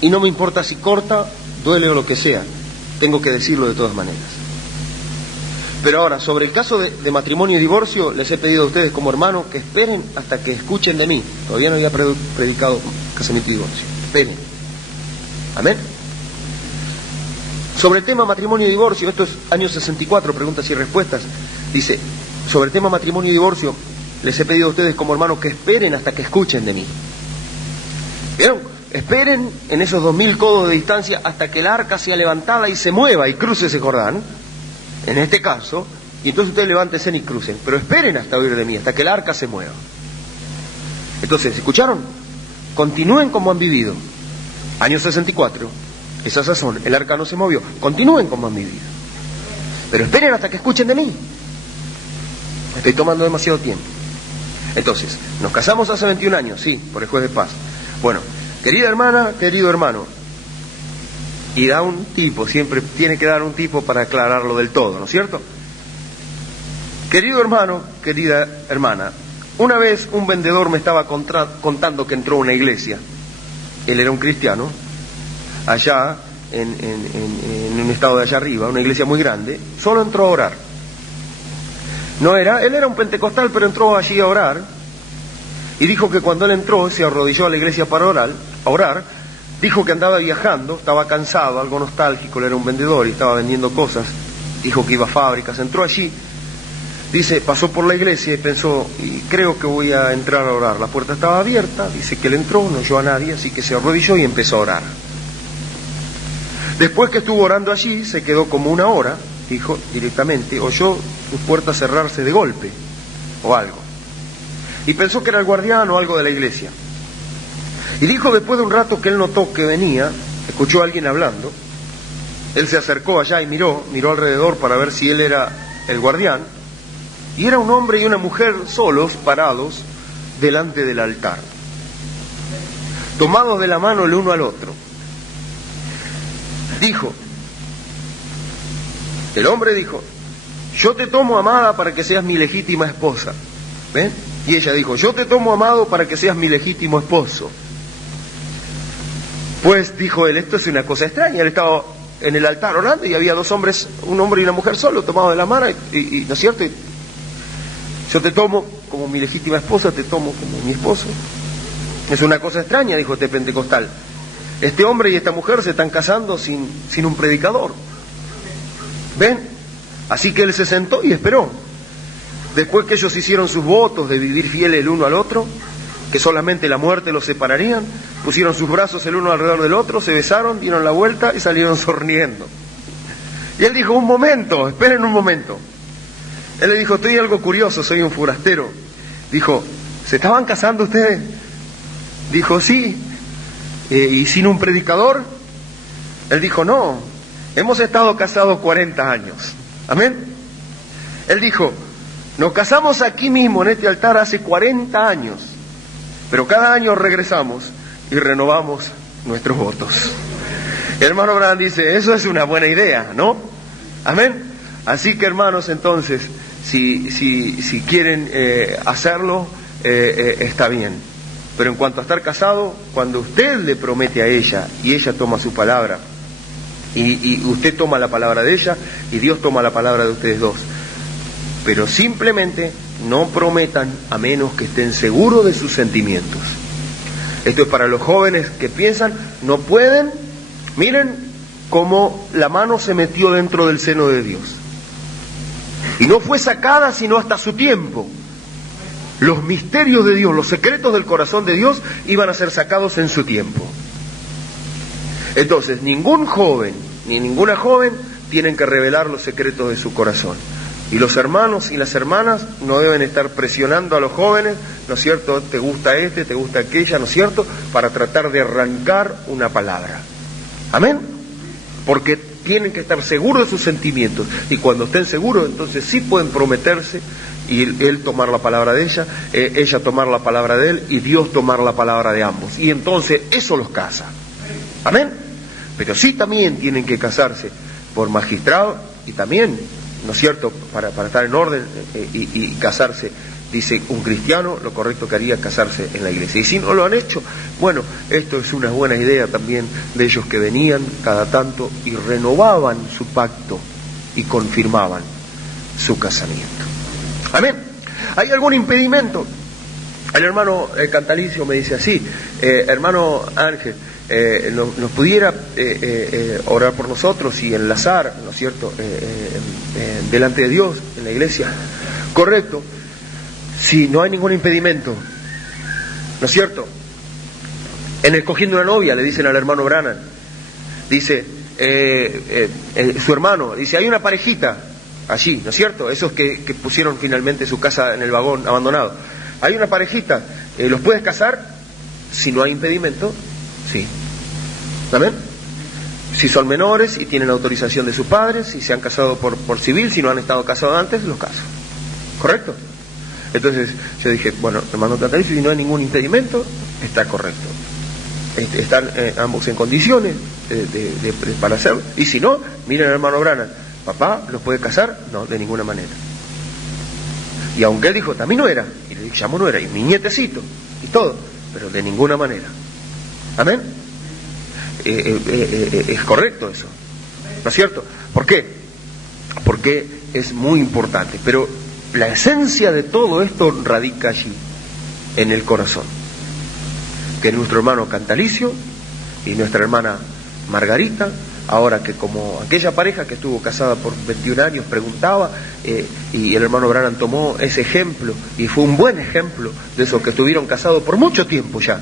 Y no me importa si corta, duele o lo que sea. Tengo que decirlo de todas maneras. Pero ahora, sobre el caso de matrimonio y divorcio, les he pedido a ustedes como hermanos que esperen hasta que escuchen de mí. Todavía no había predicado casamiento y divorcio. Esperen. Amén. Sobre el tema matrimonio y divorcio, esto es año 64, preguntas y respuestas. Dice, sobre el tema matrimonio y divorcio, les he pedido a ustedes como hermanos que esperen hasta que escuchen de mí. ¿Vieron? Esperen en esos 2000 codos de distancia hasta que el arca sea levantada y se mueva y cruce ese Jordán, en este caso, y entonces ustedes levántense y crucen, pero esperen hasta oír de mí, hasta que el arca se mueva. Entonces, ¿escucharon? Continúen como han vivido. Año 64, esa sazón, el arca no se movió. Continúen como han vivido. Pero esperen hasta que escuchen de mí. Estoy tomando demasiado tiempo. Entonces, nos casamos hace 21 años, sí, por el juez de paz. Bueno, querida hermana, querido hermano, y da un tipo, siempre tiene que dar un tipo para aclararlo del todo, ¿no es cierto? Querido hermano, querida hermana, una vez un vendedor me estaba contando que entró a una iglesia. Él era un cristiano, allá en un estado de allá arriba, una iglesia muy grande, solo entró a orar. Él era un pentecostal, pero entró allí a orar, y dijo que cuando él entró, se arrodilló a la iglesia para orar, dijo que andaba viajando, estaba cansado, algo nostálgico, él era un vendedor y estaba vendiendo cosas, dijo que iba a fábricas, entró allí, dice, pasó por la iglesia y pensó, y creo que voy a entrar a orar. La puerta estaba abierta, dice que él entró, no oyó a nadie, así que se arrodilló y empezó a orar. Después que estuvo orando allí, se quedó como una hora, dijo directamente, oyó sus puertas cerrarse de golpe, o algo. Y pensó que era el guardián o algo de la iglesia. Y dijo después de un rato que él notó que venía, escuchó a alguien hablando, él se acercó allá y miró alrededor para ver si él era el guardián, y era un hombre y una mujer solos, parados, delante del altar, tomados de la mano el uno al otro. El hombre dijo, yo te tomo, amada, para que seas mi legítima esposa. ¿Ven? Y ella dijo, yo te tomo, amado, para que seas mi legítimo esposo. Pues, dijo él, esto es una cosa extraña. Él estaba en el altar orando y había dos hombres, un hombre y una mujer solo, tomados de la mano, y ¿no es cierto? Y yo te tomo como mi legítima esposa, te tomo como mi esposo. Es una cosa extraña, dijo este pentecostal. Este hombre y esta mujer se están casando sin un predicador. ¿Ven? Así que él se sentó y esperó. Después que ellos hicieron sus votos de vivir fieles el uno al otro, que solamente la muerte los separarían, pusieron sus brazos el uno alrededor del otro, se besaron, dieron la vuelta y salieron sonriendo. Y él dijo, un momento, esperen un momento. Él le dijo, estoy algo curioso, soy un forastero. Dijo, ¿se estaban casando ustedes? Dijo, sí. ¿Y sin un predicador? Él dijo, no, hemos estado casados 40 años. Amén. Él dijo, nos casamos aquí mismo en este altar hace 40 años, pero cada año regresamos y renovamos nuestros votos. El hermano Abraham dice, eso es una buena idea, ¿no? Amén. Así que hermanos, entonces, si quieren hacerlo, está bien. Pero en cuanto a estar casado, cuando usted le promete a ella y ella toma su palabra, y usted toma la palabra de ella y Dios toma la palabra de ustedes dos, pero simplemente no prometan a menos que estén seguros de sus sentimientos. Esto es para los jóvenes que piensan, no pueden. Miren cómo la mano se metió dentro del seno de Dios y no fue sacada sino hasta su tiempo. Los misterios de Dios, los secretos del corazón de Dios iban a ser sacados en su tiempo. Entonces, ningún joven ni ninguna joven tienen que revelar los secretos de su corazón. Y los hermanos y las hermanas no deben estar presionando a los jóvenes, ¿no es cierto? Te gusta este, te gusta aquella, ¿no es cierto? Para tratar de arrancar una palabra. Amén. Porque tienen que estar seguros de sus sentimientos, y cuando estén seguros, entonces sí pueden prometerse, y él tomar la palabra de ella tomar la palabra de él, y Dios tomar la palabra de ambos, y entonces eso los casa. Amén. Pero sí también tienen que casarse por magistrado, y también, ¿no es cierto?, para estar en orden, y casarse, dice un cristiano, lo correcto que haría es casarse en la iglesia. Y si no lo han hecho, bueno, esto es una buena idea también de ellos, que venían cada tanto y renovaban su pacto y confirmaban su casamiento. Amén. ¿Hay algún impedimento? El hermano Cantalicio me dice así: hermano Ángel, nos pudiera orar por nosotros y enlazar, ¿no es cierto?, delante de Dios en la iglesia. Correcto. Si no hay ningún impedimento, ¿no es cierto? En escogiendo una novia le dicen al hermano Branham, dice su hermano, dice, hay una parejita allí, ¿no es cierto? Esos que pusieron finalmente su casa en el vagón abandonado. Hay una parejita, ¿los puedes casar? Si no hay impedimento, sí. ¿Amén? Si son menores y tienen autorización de sus padres, si se han casado por civil, si no han estado casados antes, los caso. ¿Correcto? Entonces yo dije, bueno, hermano Cantalicio, si no hay ningún impedimento, está correcto. Están ambos en condiciones para hacerlo. Y si no, miren al hermano Branham, papá, ¿los puede casar? No, de ninguna manera. Y aunque él dijo, también no era, y le dije, llamo no era, y mi nietecito, y todo, pero de ninguna manera. Amén. Es correcto eso, ¿no es cierto? ¿Por qué? Porque es muy importante, pero la esencia de todo esto radica allí, en el corazón. Que nuestro hermano Cantalicio y nuestra hermana Margarita, ahora que como aquella pareja que estuvo casada por 21 años preguntaba, y el hermano Branham tomó ese ejemplo, y fue un buen ejemplo de esos que estuvieron casados por mucho tiempo ya,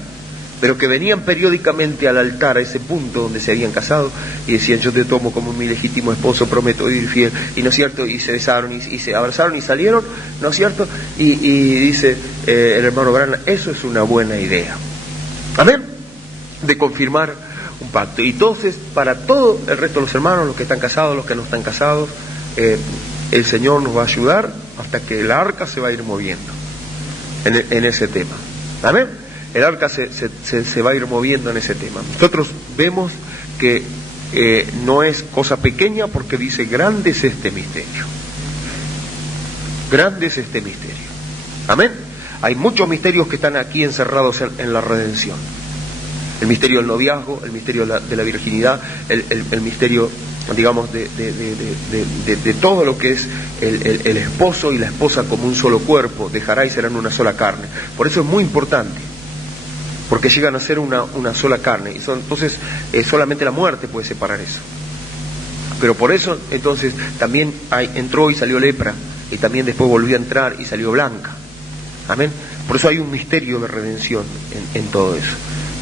pero que venían periódicamente al altar, a ese punto donde se habían casado, y decían, yo te tomo como mi legítimo esposo, prometo vivir fiel, y no es cierto, y se besaron, y se abrazaron, y salieron, ¿no es cierto? Y dice el hermano Branham, eso es una buena idea. Amén. De confirmar un pacto. Y entonces, para todo el resto de los hermanos, los que están casados, los que no están casados, el Señor nos va a ayudar hasta que el arca se va a ir moviendo en ese tema. Amén. El arca se va a ir moviendo en ese tema. Nosotros vemos que no es cosa pequeña, porque dice, grande es este misterio. Grande es este misterio. Amén. Hay muchos misterios que están aquí encerrados en la redención. El misterio del noviazgo, el misterio de la virginidad, el misterio, digamos, de todo lo que es el esposo y la esposa como un solo cuerpo, dejará y serán una sola carne. Por eso es muy importante, porque llegan a ser una sola carne, y entonces solamente la muerte puede separar eso. Pero por eso entonces también entró y salió lepra, y también después volvió a entrar y salió blanca. Amén. Por eso hay un misterio de redención en todo eso.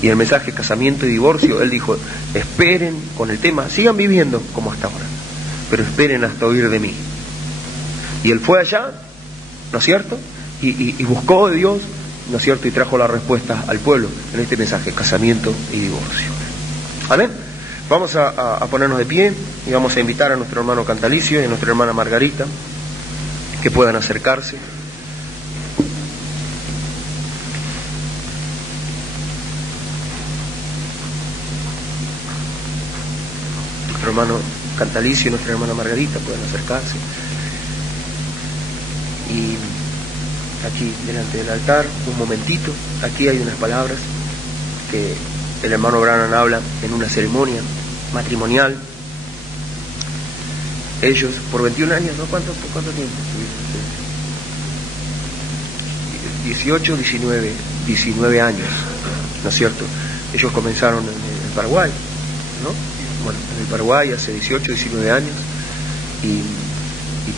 Y el mensaje casamiento y divorcio, él dijo, esperen con el tema, sigan viviendo como hasta ahora, pero esperen hasta oír de mí. Y él fue allá, ¿no es cierto? Y buscó de Dios, ¿no es cierto? Y trajo la respuesta al pueblo en este mensaje, casamiento y divorcio. Amén. Vamos a ponernos de pie y vamos a invitar a nuestro hermano Cantalicio y a nuestra hermana Margarita que puedan acercarse. Nuestro hermano Cantalicio y nuestra hermana Margarita pueden acercarse. Y aquí delante del altar, un momentito, aquí hay unas palabras que el hermano Branham habla en una ceremonia matrimonial. Ellos por 21 años, ¿no? ¿Cuánto tiempo? 18, 19 años, ¿no es cierto? Ellos comenzaron en Paraguay, ¿no? Bueno, en el Paraguay hace 18, 19 años, y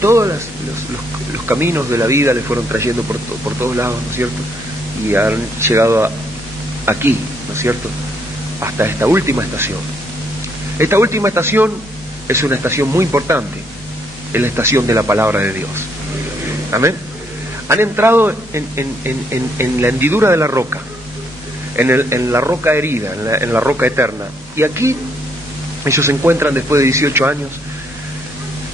todos los caminos de la vida les fueron trayendo por todos lados, ¿no es cierto? Y han llegado aquí, ¿no es cierto?, hasta esta última estación. Esta última estación es una estación muy importante, es la estación de la palabra de Dios. Amén. Han entrado en la hendidura de la roca, en la roca herida, en la roca eterna. Y aquí Ellos encuentran después de 18 años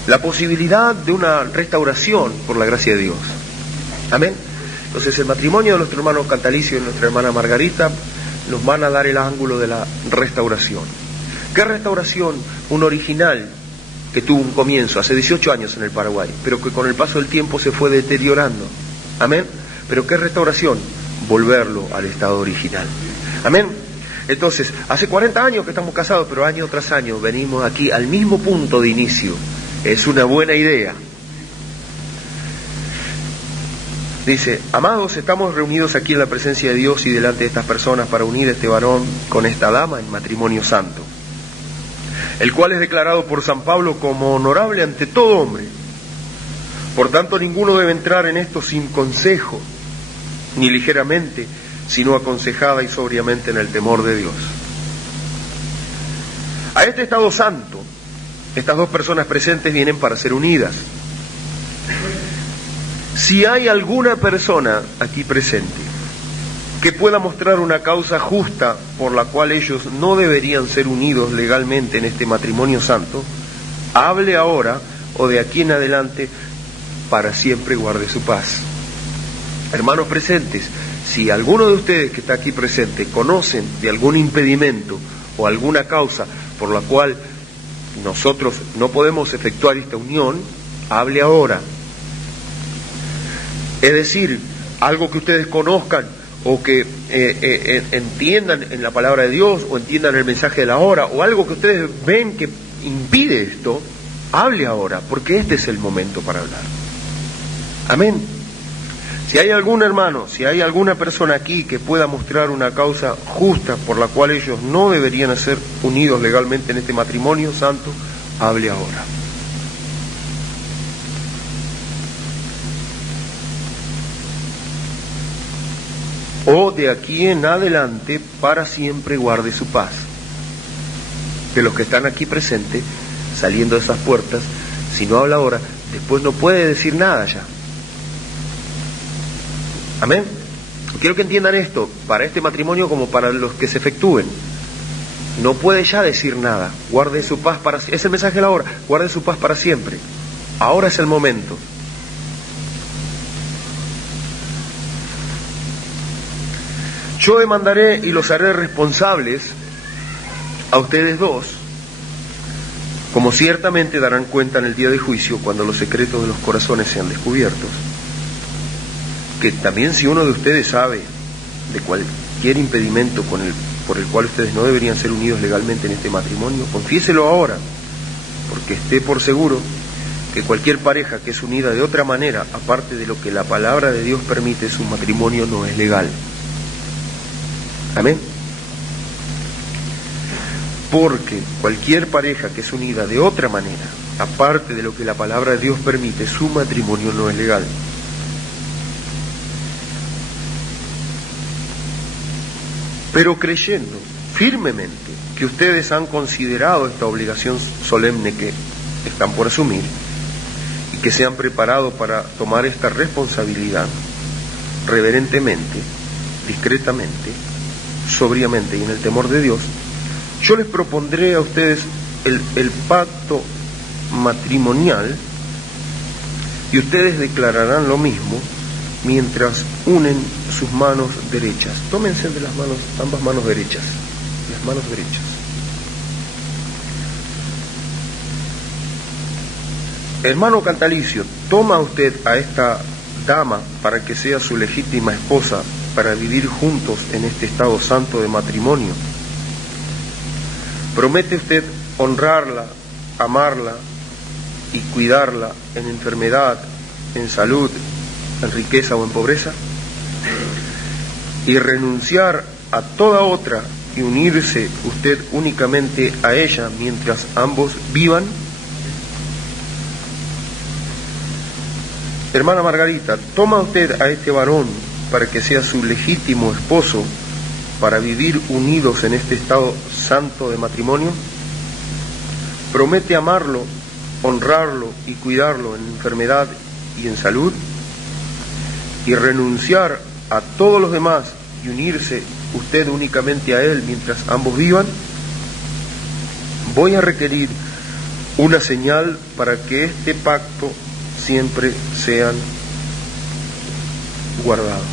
la posibilidad de una restauración por la gracia de Dios. Amén. Entonces el matrimonio de nuestro hermano Cantalicio y nuestra hermana Margarita nos van a dar el ángulo de la restauración. ¿Qué restauración? Un original que tuvo un comienzo hace 18 años en el Paraguay, pero que con el paso del tiempo se fue deteriorando. Amén. Pero ¿qué restauración? Volverlo al estado original. Amén. Entonces, hace 40 años que estamos casados, pero año tras año venimos aquí al mismo punto de inicio. Es una buena idea. Dice: amados, estamos reunidos aquí en la presencia de Dios y delante de estas personas para unir a este varón con esta dama en matrimonio santo, el cual es declarado por San Pablo como honorable ante todo hombre. Por tanto, ninguno debe entrar en esto sin consejo, ni ligeramente, sino aconsejada y sobriamente en el temor de Dios. A este estado santo, estas dos personas presentes vienen para ser unidas. Si hay alguna persona aquí presente que pueda mostrar una causa justa por la cual ellos no deberían ser unidos legalmente en este matrimonio santo, hable ahora o de aquí en adelante, para siempre guarde su paz. Hermanos presentes, si alguno de ustedes que está aquí presente conocen de algún impedimento o alguna causa por la cual nosotros no podemos efectuar esta unión, hable ahora. Es decir, algo que ustedes conozcan o que entiendan en la palabra de Dios o entiendan el mensaje de la hora, o algo que ustedes ven que impide esto, hable ahora, porque este es el momento para hablar. Amén. Si hay algún hermano, si hay alguna persona aquí que pueda mostrar una causa justa por la cual ellos no deberían ser unidos legalmente en este matrimonio santo, hable ahora. O de aquí en adelante, para siempre guarde su paz. Que los que están aquí presentes, saliendo de esas puertas, si no habla ahora, después no puede decir nada ya. Amén. Quiero que entiendan esto, para este matrimonio como para los que se efectúen. No puede ya decir nada. Guarde su paz para siempre. Es el mensaje de la hora. Guarde su paz para siempre. Ahora es el momento. Yo demandaré y los haré responsables a ustedes dos, como ciertamente darán cuenta en el día de juicio cuando los secretos de los corazones sean descubiertos. Que también si uno de ustedes sabe de cualquier impedimento por el cual ustedes no deberían ser unidos legalmente en este matrimonio, confiéselo ahora, porque esté por seguro que cualquier pareja que es unida de otra manera, aparte de lo que la palabra de Dios permite, su matrimonio no es legal. Amén. Porque cualquier pareja que es unida de otra manera, aparte de lo que la palabra de Dios permite, su matrimonio no es legal. Pero creyendo firmemente que ustedes han considerado esta obligación solemne que están por asumir y que se han preparado para tomar esta responsabilidad reverentemente, discretamente, sobriamente y en el temor de Dios, yo les propondré a ustedes el pacto matrimonial, y ustedes declararán lo mismo mientras unen sus manos derechas. Tómense de las manos, ambas manos derechas, las manos derechas. Hermano Cantalicio, toma usted a esta dama para que sea su legítima esposa, para vivir juntos en este estado santo de matrimonio. ¿Promete usted honrarla, amarla y cuidarla en enfermedad, en salud, en riqueza o en pobreza? Y renunciar a toda otra y unirse usted únicamente a ella mientras ambos vivan. Hermana Margarita, toma usted a este varón para que sea su legítimo esposo, para vivir unidos en este estado santo de matrimonio. ¿Promete amarlo, honrarlo y cuidarlo en enfermedad y en salud? Y renunciar a todos los demás y unirse usted únicamente a él mientras ambos vivan. voy a requerir una señal para que este pacto siempre sean guardados.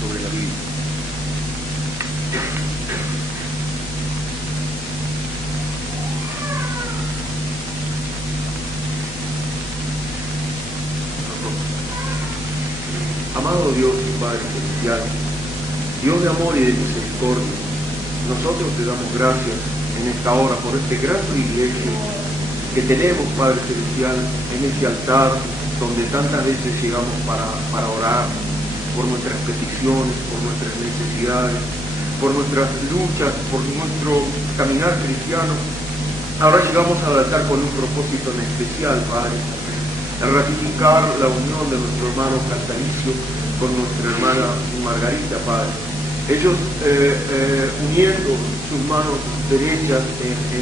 Sobre la Biblia. Amado Dios y Padre Celestial, Dios de amor y de misericordia, nosotros te damos gracias en esta hora por este gran privilegio que tenemos, Padre Celestial, en este altar donde tantas veces llegamos para orar por nuestras peticiones, por nuestras necesidades, por nuestras luchas, por nuestro caminar cristiano. Ahora llegamos al altar con un propósito en especial, Padre, al ratificar la unión de nuestro hermano Cantalicio con nuestra hermana Margarita, Padre. Ellos uniendo sus manos derechas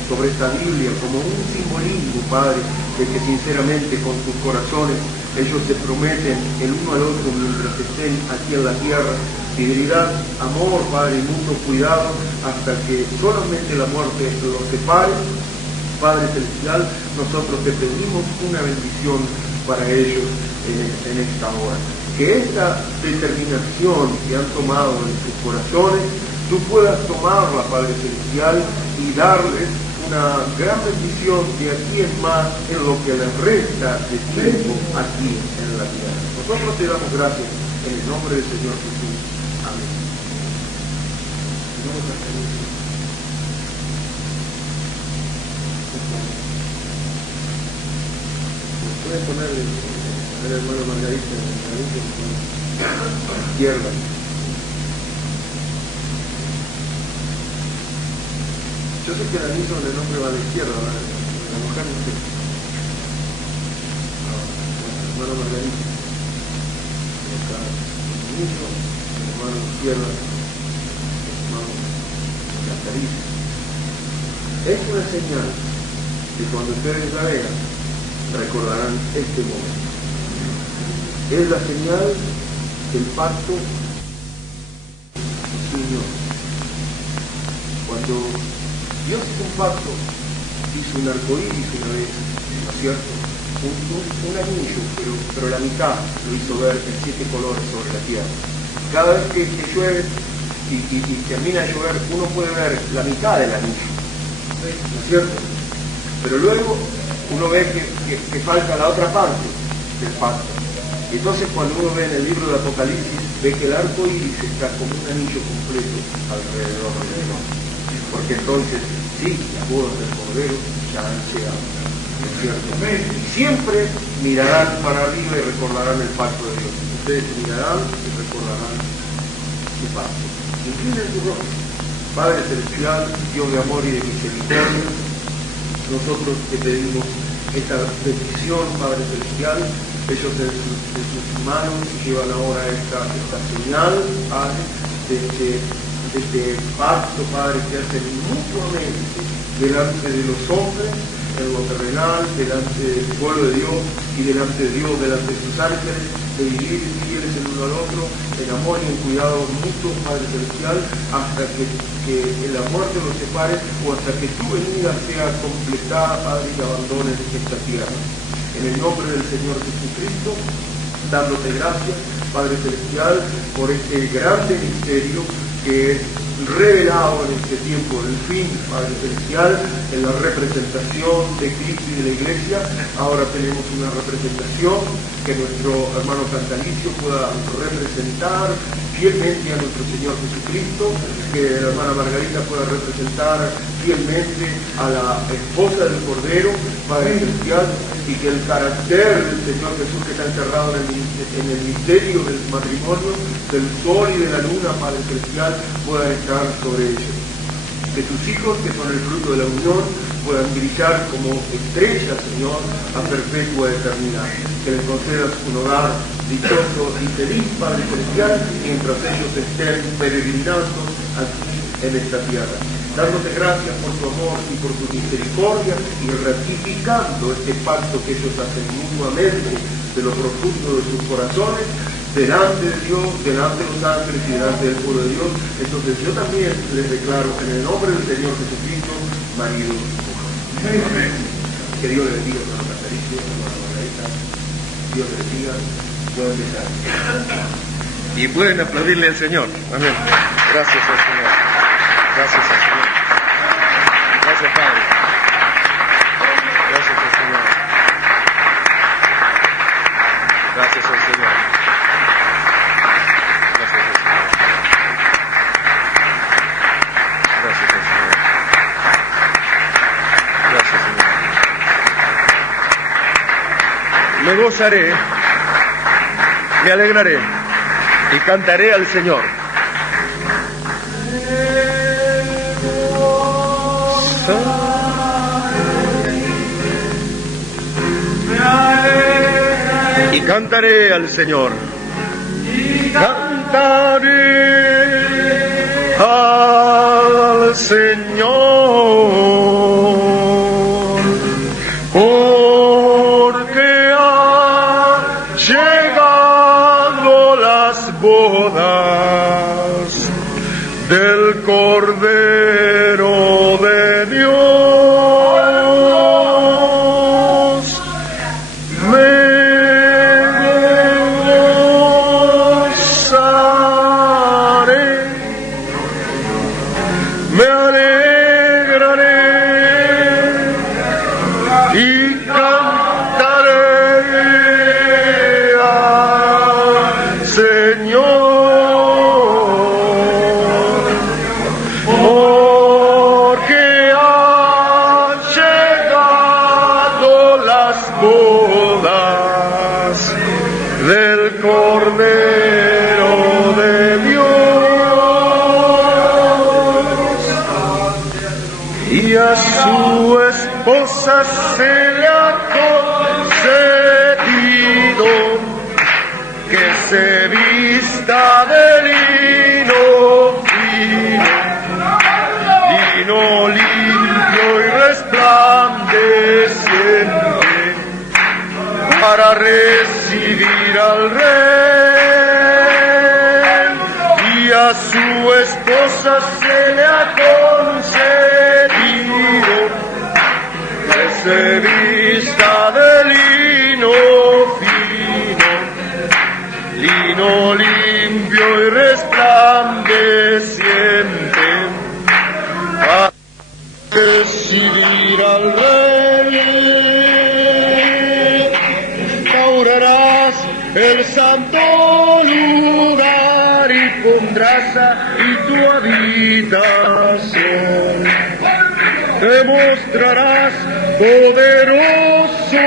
sobre esta Biblia como un simbolismo, Padre, de que sinceramente con sus corazones ellos se prometen el uno al otro mientras estén aquí en la tierra fidelidad, amor, Padre, y mucho cuidado hasta que solamente la muerte los separe. Padre Celestial, nosotros te pedimos una bendición para ellos en esta hora. Que esta determinación que han tomado en sus corazones, tú puedas tomarla, Padre Celestial, y darles una gran bendición de aquí en más en lo que les resta de tiempo aquí en la tierra. Nosotros te damos gracias en el nombre del Señor Jesús. Amén. Pueden poner el hermano Margarita en la izquierda. Yo sé que el anillo del hombre va a la izquierda, la mujer no sé. Hermano Margarita. Acá el anillo, el hermano izquierda, el hermano Cantalicio. Es una señal que cuando ustedes la vean, recordarán este momento. Es la señal del pacto del Señor. Cuando Dios hizo un pacto, hizo un arcoíris una vez, ¿no es cierto? Un anillo, pero la mitad lo hizo ver en 7 colores sobre la tierra. Cada vez que llueve y termina de llover, uno puede ver la mitad del anillo, ¿no es cierto? Pero luego uno ve que falta la otra parte del pacto. Y entonces cuando uno ve en el libro de Apocalipsis, ve que el arco iris está como un anillo completo alrededor de Dios. Porque entonces, sí, las bodas del Cordero ya han llegado, ¿no es cierto? Y siempre mirarán para arriba y recordarán el pacto de Dios. Ustedes mirarán y recordarán su pacto. Inclinen su rostro. Padre Celestial, Dios de amor y de misericordia, nosotros te pedimos esta bendición, Padre Celestial. Ellos de sus manos llevan ahora esta señal, Padre, de este pacto, Padre, que hacen mutuamente delante de los hombres, en lo terrenal, delante del pueblo de Dios y delante de Dios, delante de sus ángeles, de vivir fieles el uno al otro, en amor y en cuidado mutuo, Padre Celestial, hasta que la muerte los separe o hasta que tu venida sea completada, Padre, y abandones esta tierra. En el nombre del Señor Jesucristo, dándote gracias, Padre Celestial, por este grande misterio que es revelado en este tiempo del fin, Padre Celestial, en la representación de Cristo y de la Iglesia. Ahora tenemos una representación que nuestro hermano Cantalicio pueda representar fielmente a nuestro Señor Jesucristo, que la hermana Margarita pueda representar fielmente a la esposa del Cordero, Padre Celestial, y que el carácter del Señor Jesús, que está encerrado en el misterio del matrimonio, del sol y de la luna, Padre Celestial, pueda estar sobre ellos. Que tus hijos, que son el fruto de la unión, puedan brillar como estrellas, Señor, a perpetua eternidad. Que les concedas un hogar dichoso y feliz, Padre Celestial, mientras ellos estén peregrinando aquí en esta tierra, dándote gracias por tu amor y por tu misericordia y ratificando este pacto que ellos hacen mutuamente de lo profundo de sus corazones, delante de Dios, delante de los ángeles y delante del pueblo de Dios. Entonces yo también les declaro en el nombre del Señor Jesucristo, marido y mujer. Amén. Que Dios le bendiga, hermano Cataricio, hermano Margarita. Dios le bendiga. Pueden empezar. Y pueden aplaudirle al Señor. Amén. Gracias al Señor. Gracias al Señor. Gracias, Padre. Gracias al Señor. Gracias al Señor. Gracias al Señor. Gracias al Señor. Gracias, Señor. Me gozaré, me alegraré y cantaré al Señor. Y cantaré al Señor. Cantaré al Señor, porque ha llegado las bodas del Cordero de Dios. Me gozaré, me alegraré y cantaré al Señor, porque han llegado las bodas del Cordero de Dios, y a su esposa se le ha concedido que se vista de lino fino, lino limpio y resplandeciente, para recibir al Rey, y a su esposa se le ha concedido que se vista de lino fino, lino limpio y resplandeciente, para recibir al Rey. Restaurarás el santo lugar y pondrás ahí tu habitación. Te mostrarás poderoso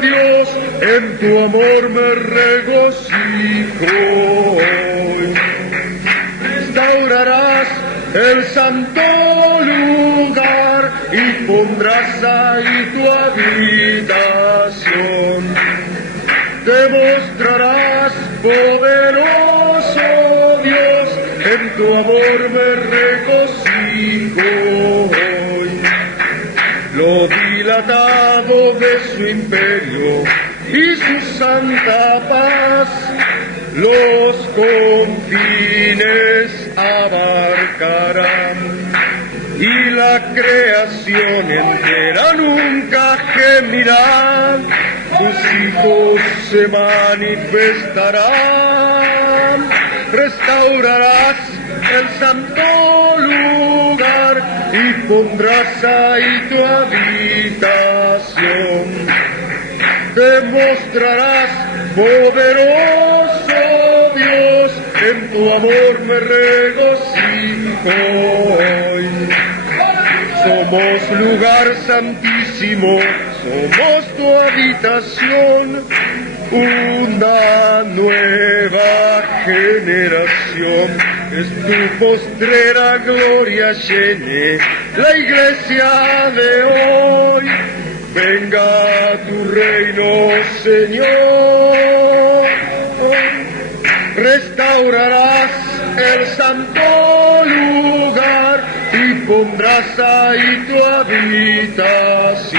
Dios, en tu amor me regocijo hoy. Restaurarás el santo lugar y pondrás ahí tu habitación. Te mostrarás poderoso Dios, en tu amor me regocijo hoy. Lo dilatado de su imperio y su santa paz, los confines abarcarán, y la creación entera nunca gemirá. Tus hijos se manifestarán. Restaurarás el santo lugar y pondrás ahí tu habitación. Te mostrarás poderoso Dios, en tu amor me regocijo hoy. Somos lugar santísimo, somos tu habitación, una nueva generación. Es tu postrera gloria llene la iglesia de hoy. Venga tu reino, Señor. Restaurarás el santo lugar pondrás ahí tu habitación.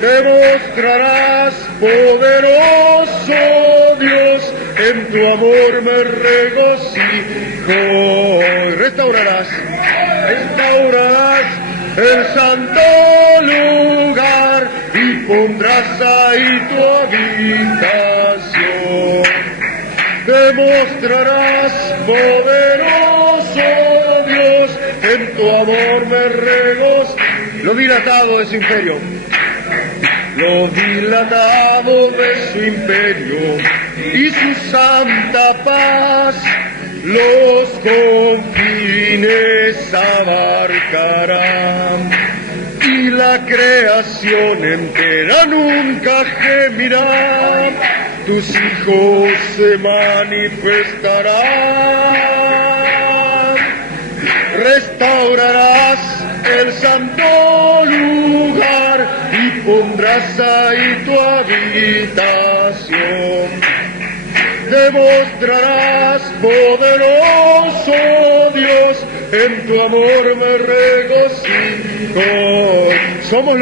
Te mostrarás poderoso Dios, en tu amor me regocijo. Restaurarás el santo lugar y pondrás ahí tu habitación. Te mostrarás poderoso Dios, en tu amor me regocijo. Lo dilatado de su imperio, lo dilatado de su imperio y su santa paz, los confines abarcarán, y la creación entera nunca gemirá, tus hijos se manifestarán. Restaurarás el santo lugar y pondrás ahí tu habitación. Demostrarás poderoso Dios, en tu amor me regocijo. Somos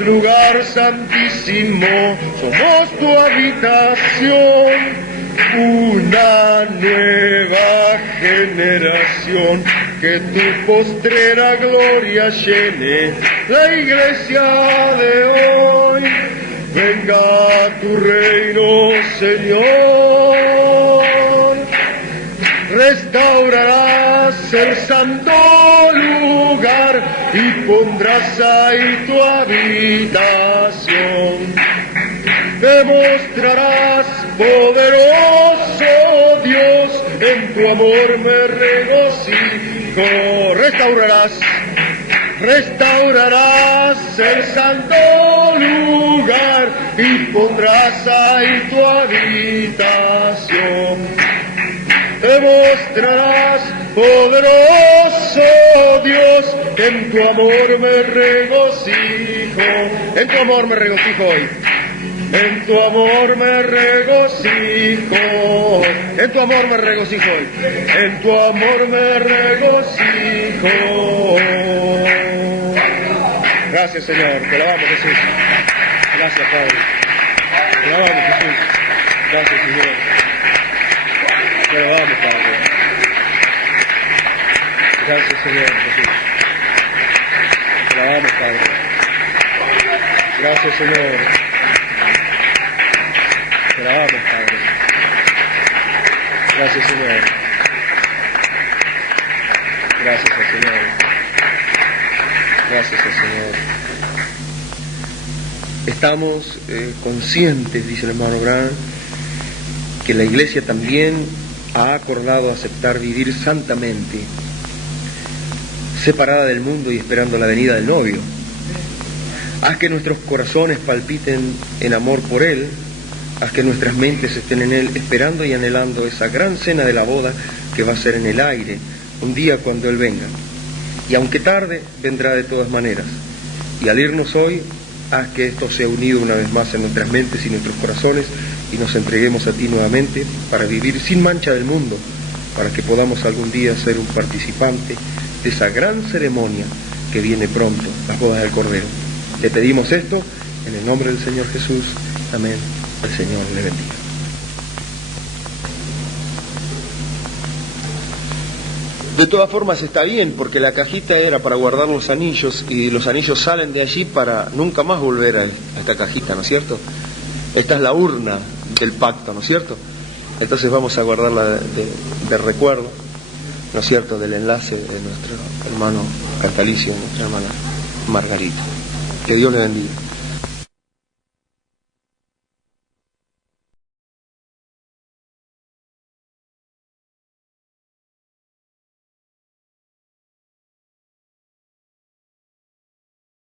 lugar santísimo, somos tu habitación. Una nueva generación que tu postrera gloria llene la iglesia de hoy. Venga tu reino, Señor. Restaurarás el santo lugar y pondrás ahí tu habitación. Demostrarás poderoso Dios, en tu amor me regocijo. Restaurarás el santo lugar y pondrás ahí tu habitación. Demostrarás poderoso Dios, en tu amor me regocijo. En tu amor me regocijo hoy. En tu amor me regocijo, en tu amor me regocijo hoy, en tu amor me regocijo. Gracias, Señor, te alabamos, Jesús. Gracias, Padre. Te alabamos, Jesús. Gracias, Señor. Te alabamos, Padre. Gracias, Señor, Jesús. Te alabamos, Padre. Gracias, Señor. Te alabamos, Padre. Gracias, Señor. Gracias al Señor. Gracias al Señor. Estamos conscientes, dice el hermano Branham, que la Iglesia también ha acordado aceptar vivir santamente, separada del mundo y esperando la venida del novio. Haz que nuestros corazones palpiten en amor por Él. Haz que nuestras mentes estén en Él, esperando y anhelando esa gran cena de la boda que va a ser en el aire, un día cuando Él venga. Y aunque tarde, vendrá de todas maneras. Y al irnos hoy, haz que esto sea unido una vez más en nuestras mentes y nuestros corazones y nos entreguemos a Ti nuevamente para vivir sin mancha del mundo, para que podamos algún día ser un participante de esa gran ceremonia que viene pronto, las bodas del Cordero. Te pedimos esto en el nombre del Señor Jesús. Amén. El Señor le bendiga. De todas formas está bien, porque la cajita era para guardar los anillos y los anillos salen de allí para nunca más volver a esta cajita, ¿no es cierto? Esta es la urna del pacto, ¿no es cierto? Entonces vamos a guardarla de recuerdo, ¿no es cierto?, del enlace de nuestro hermano Catalicio y nuestra hermana Margarita. Que Dios le bendiga.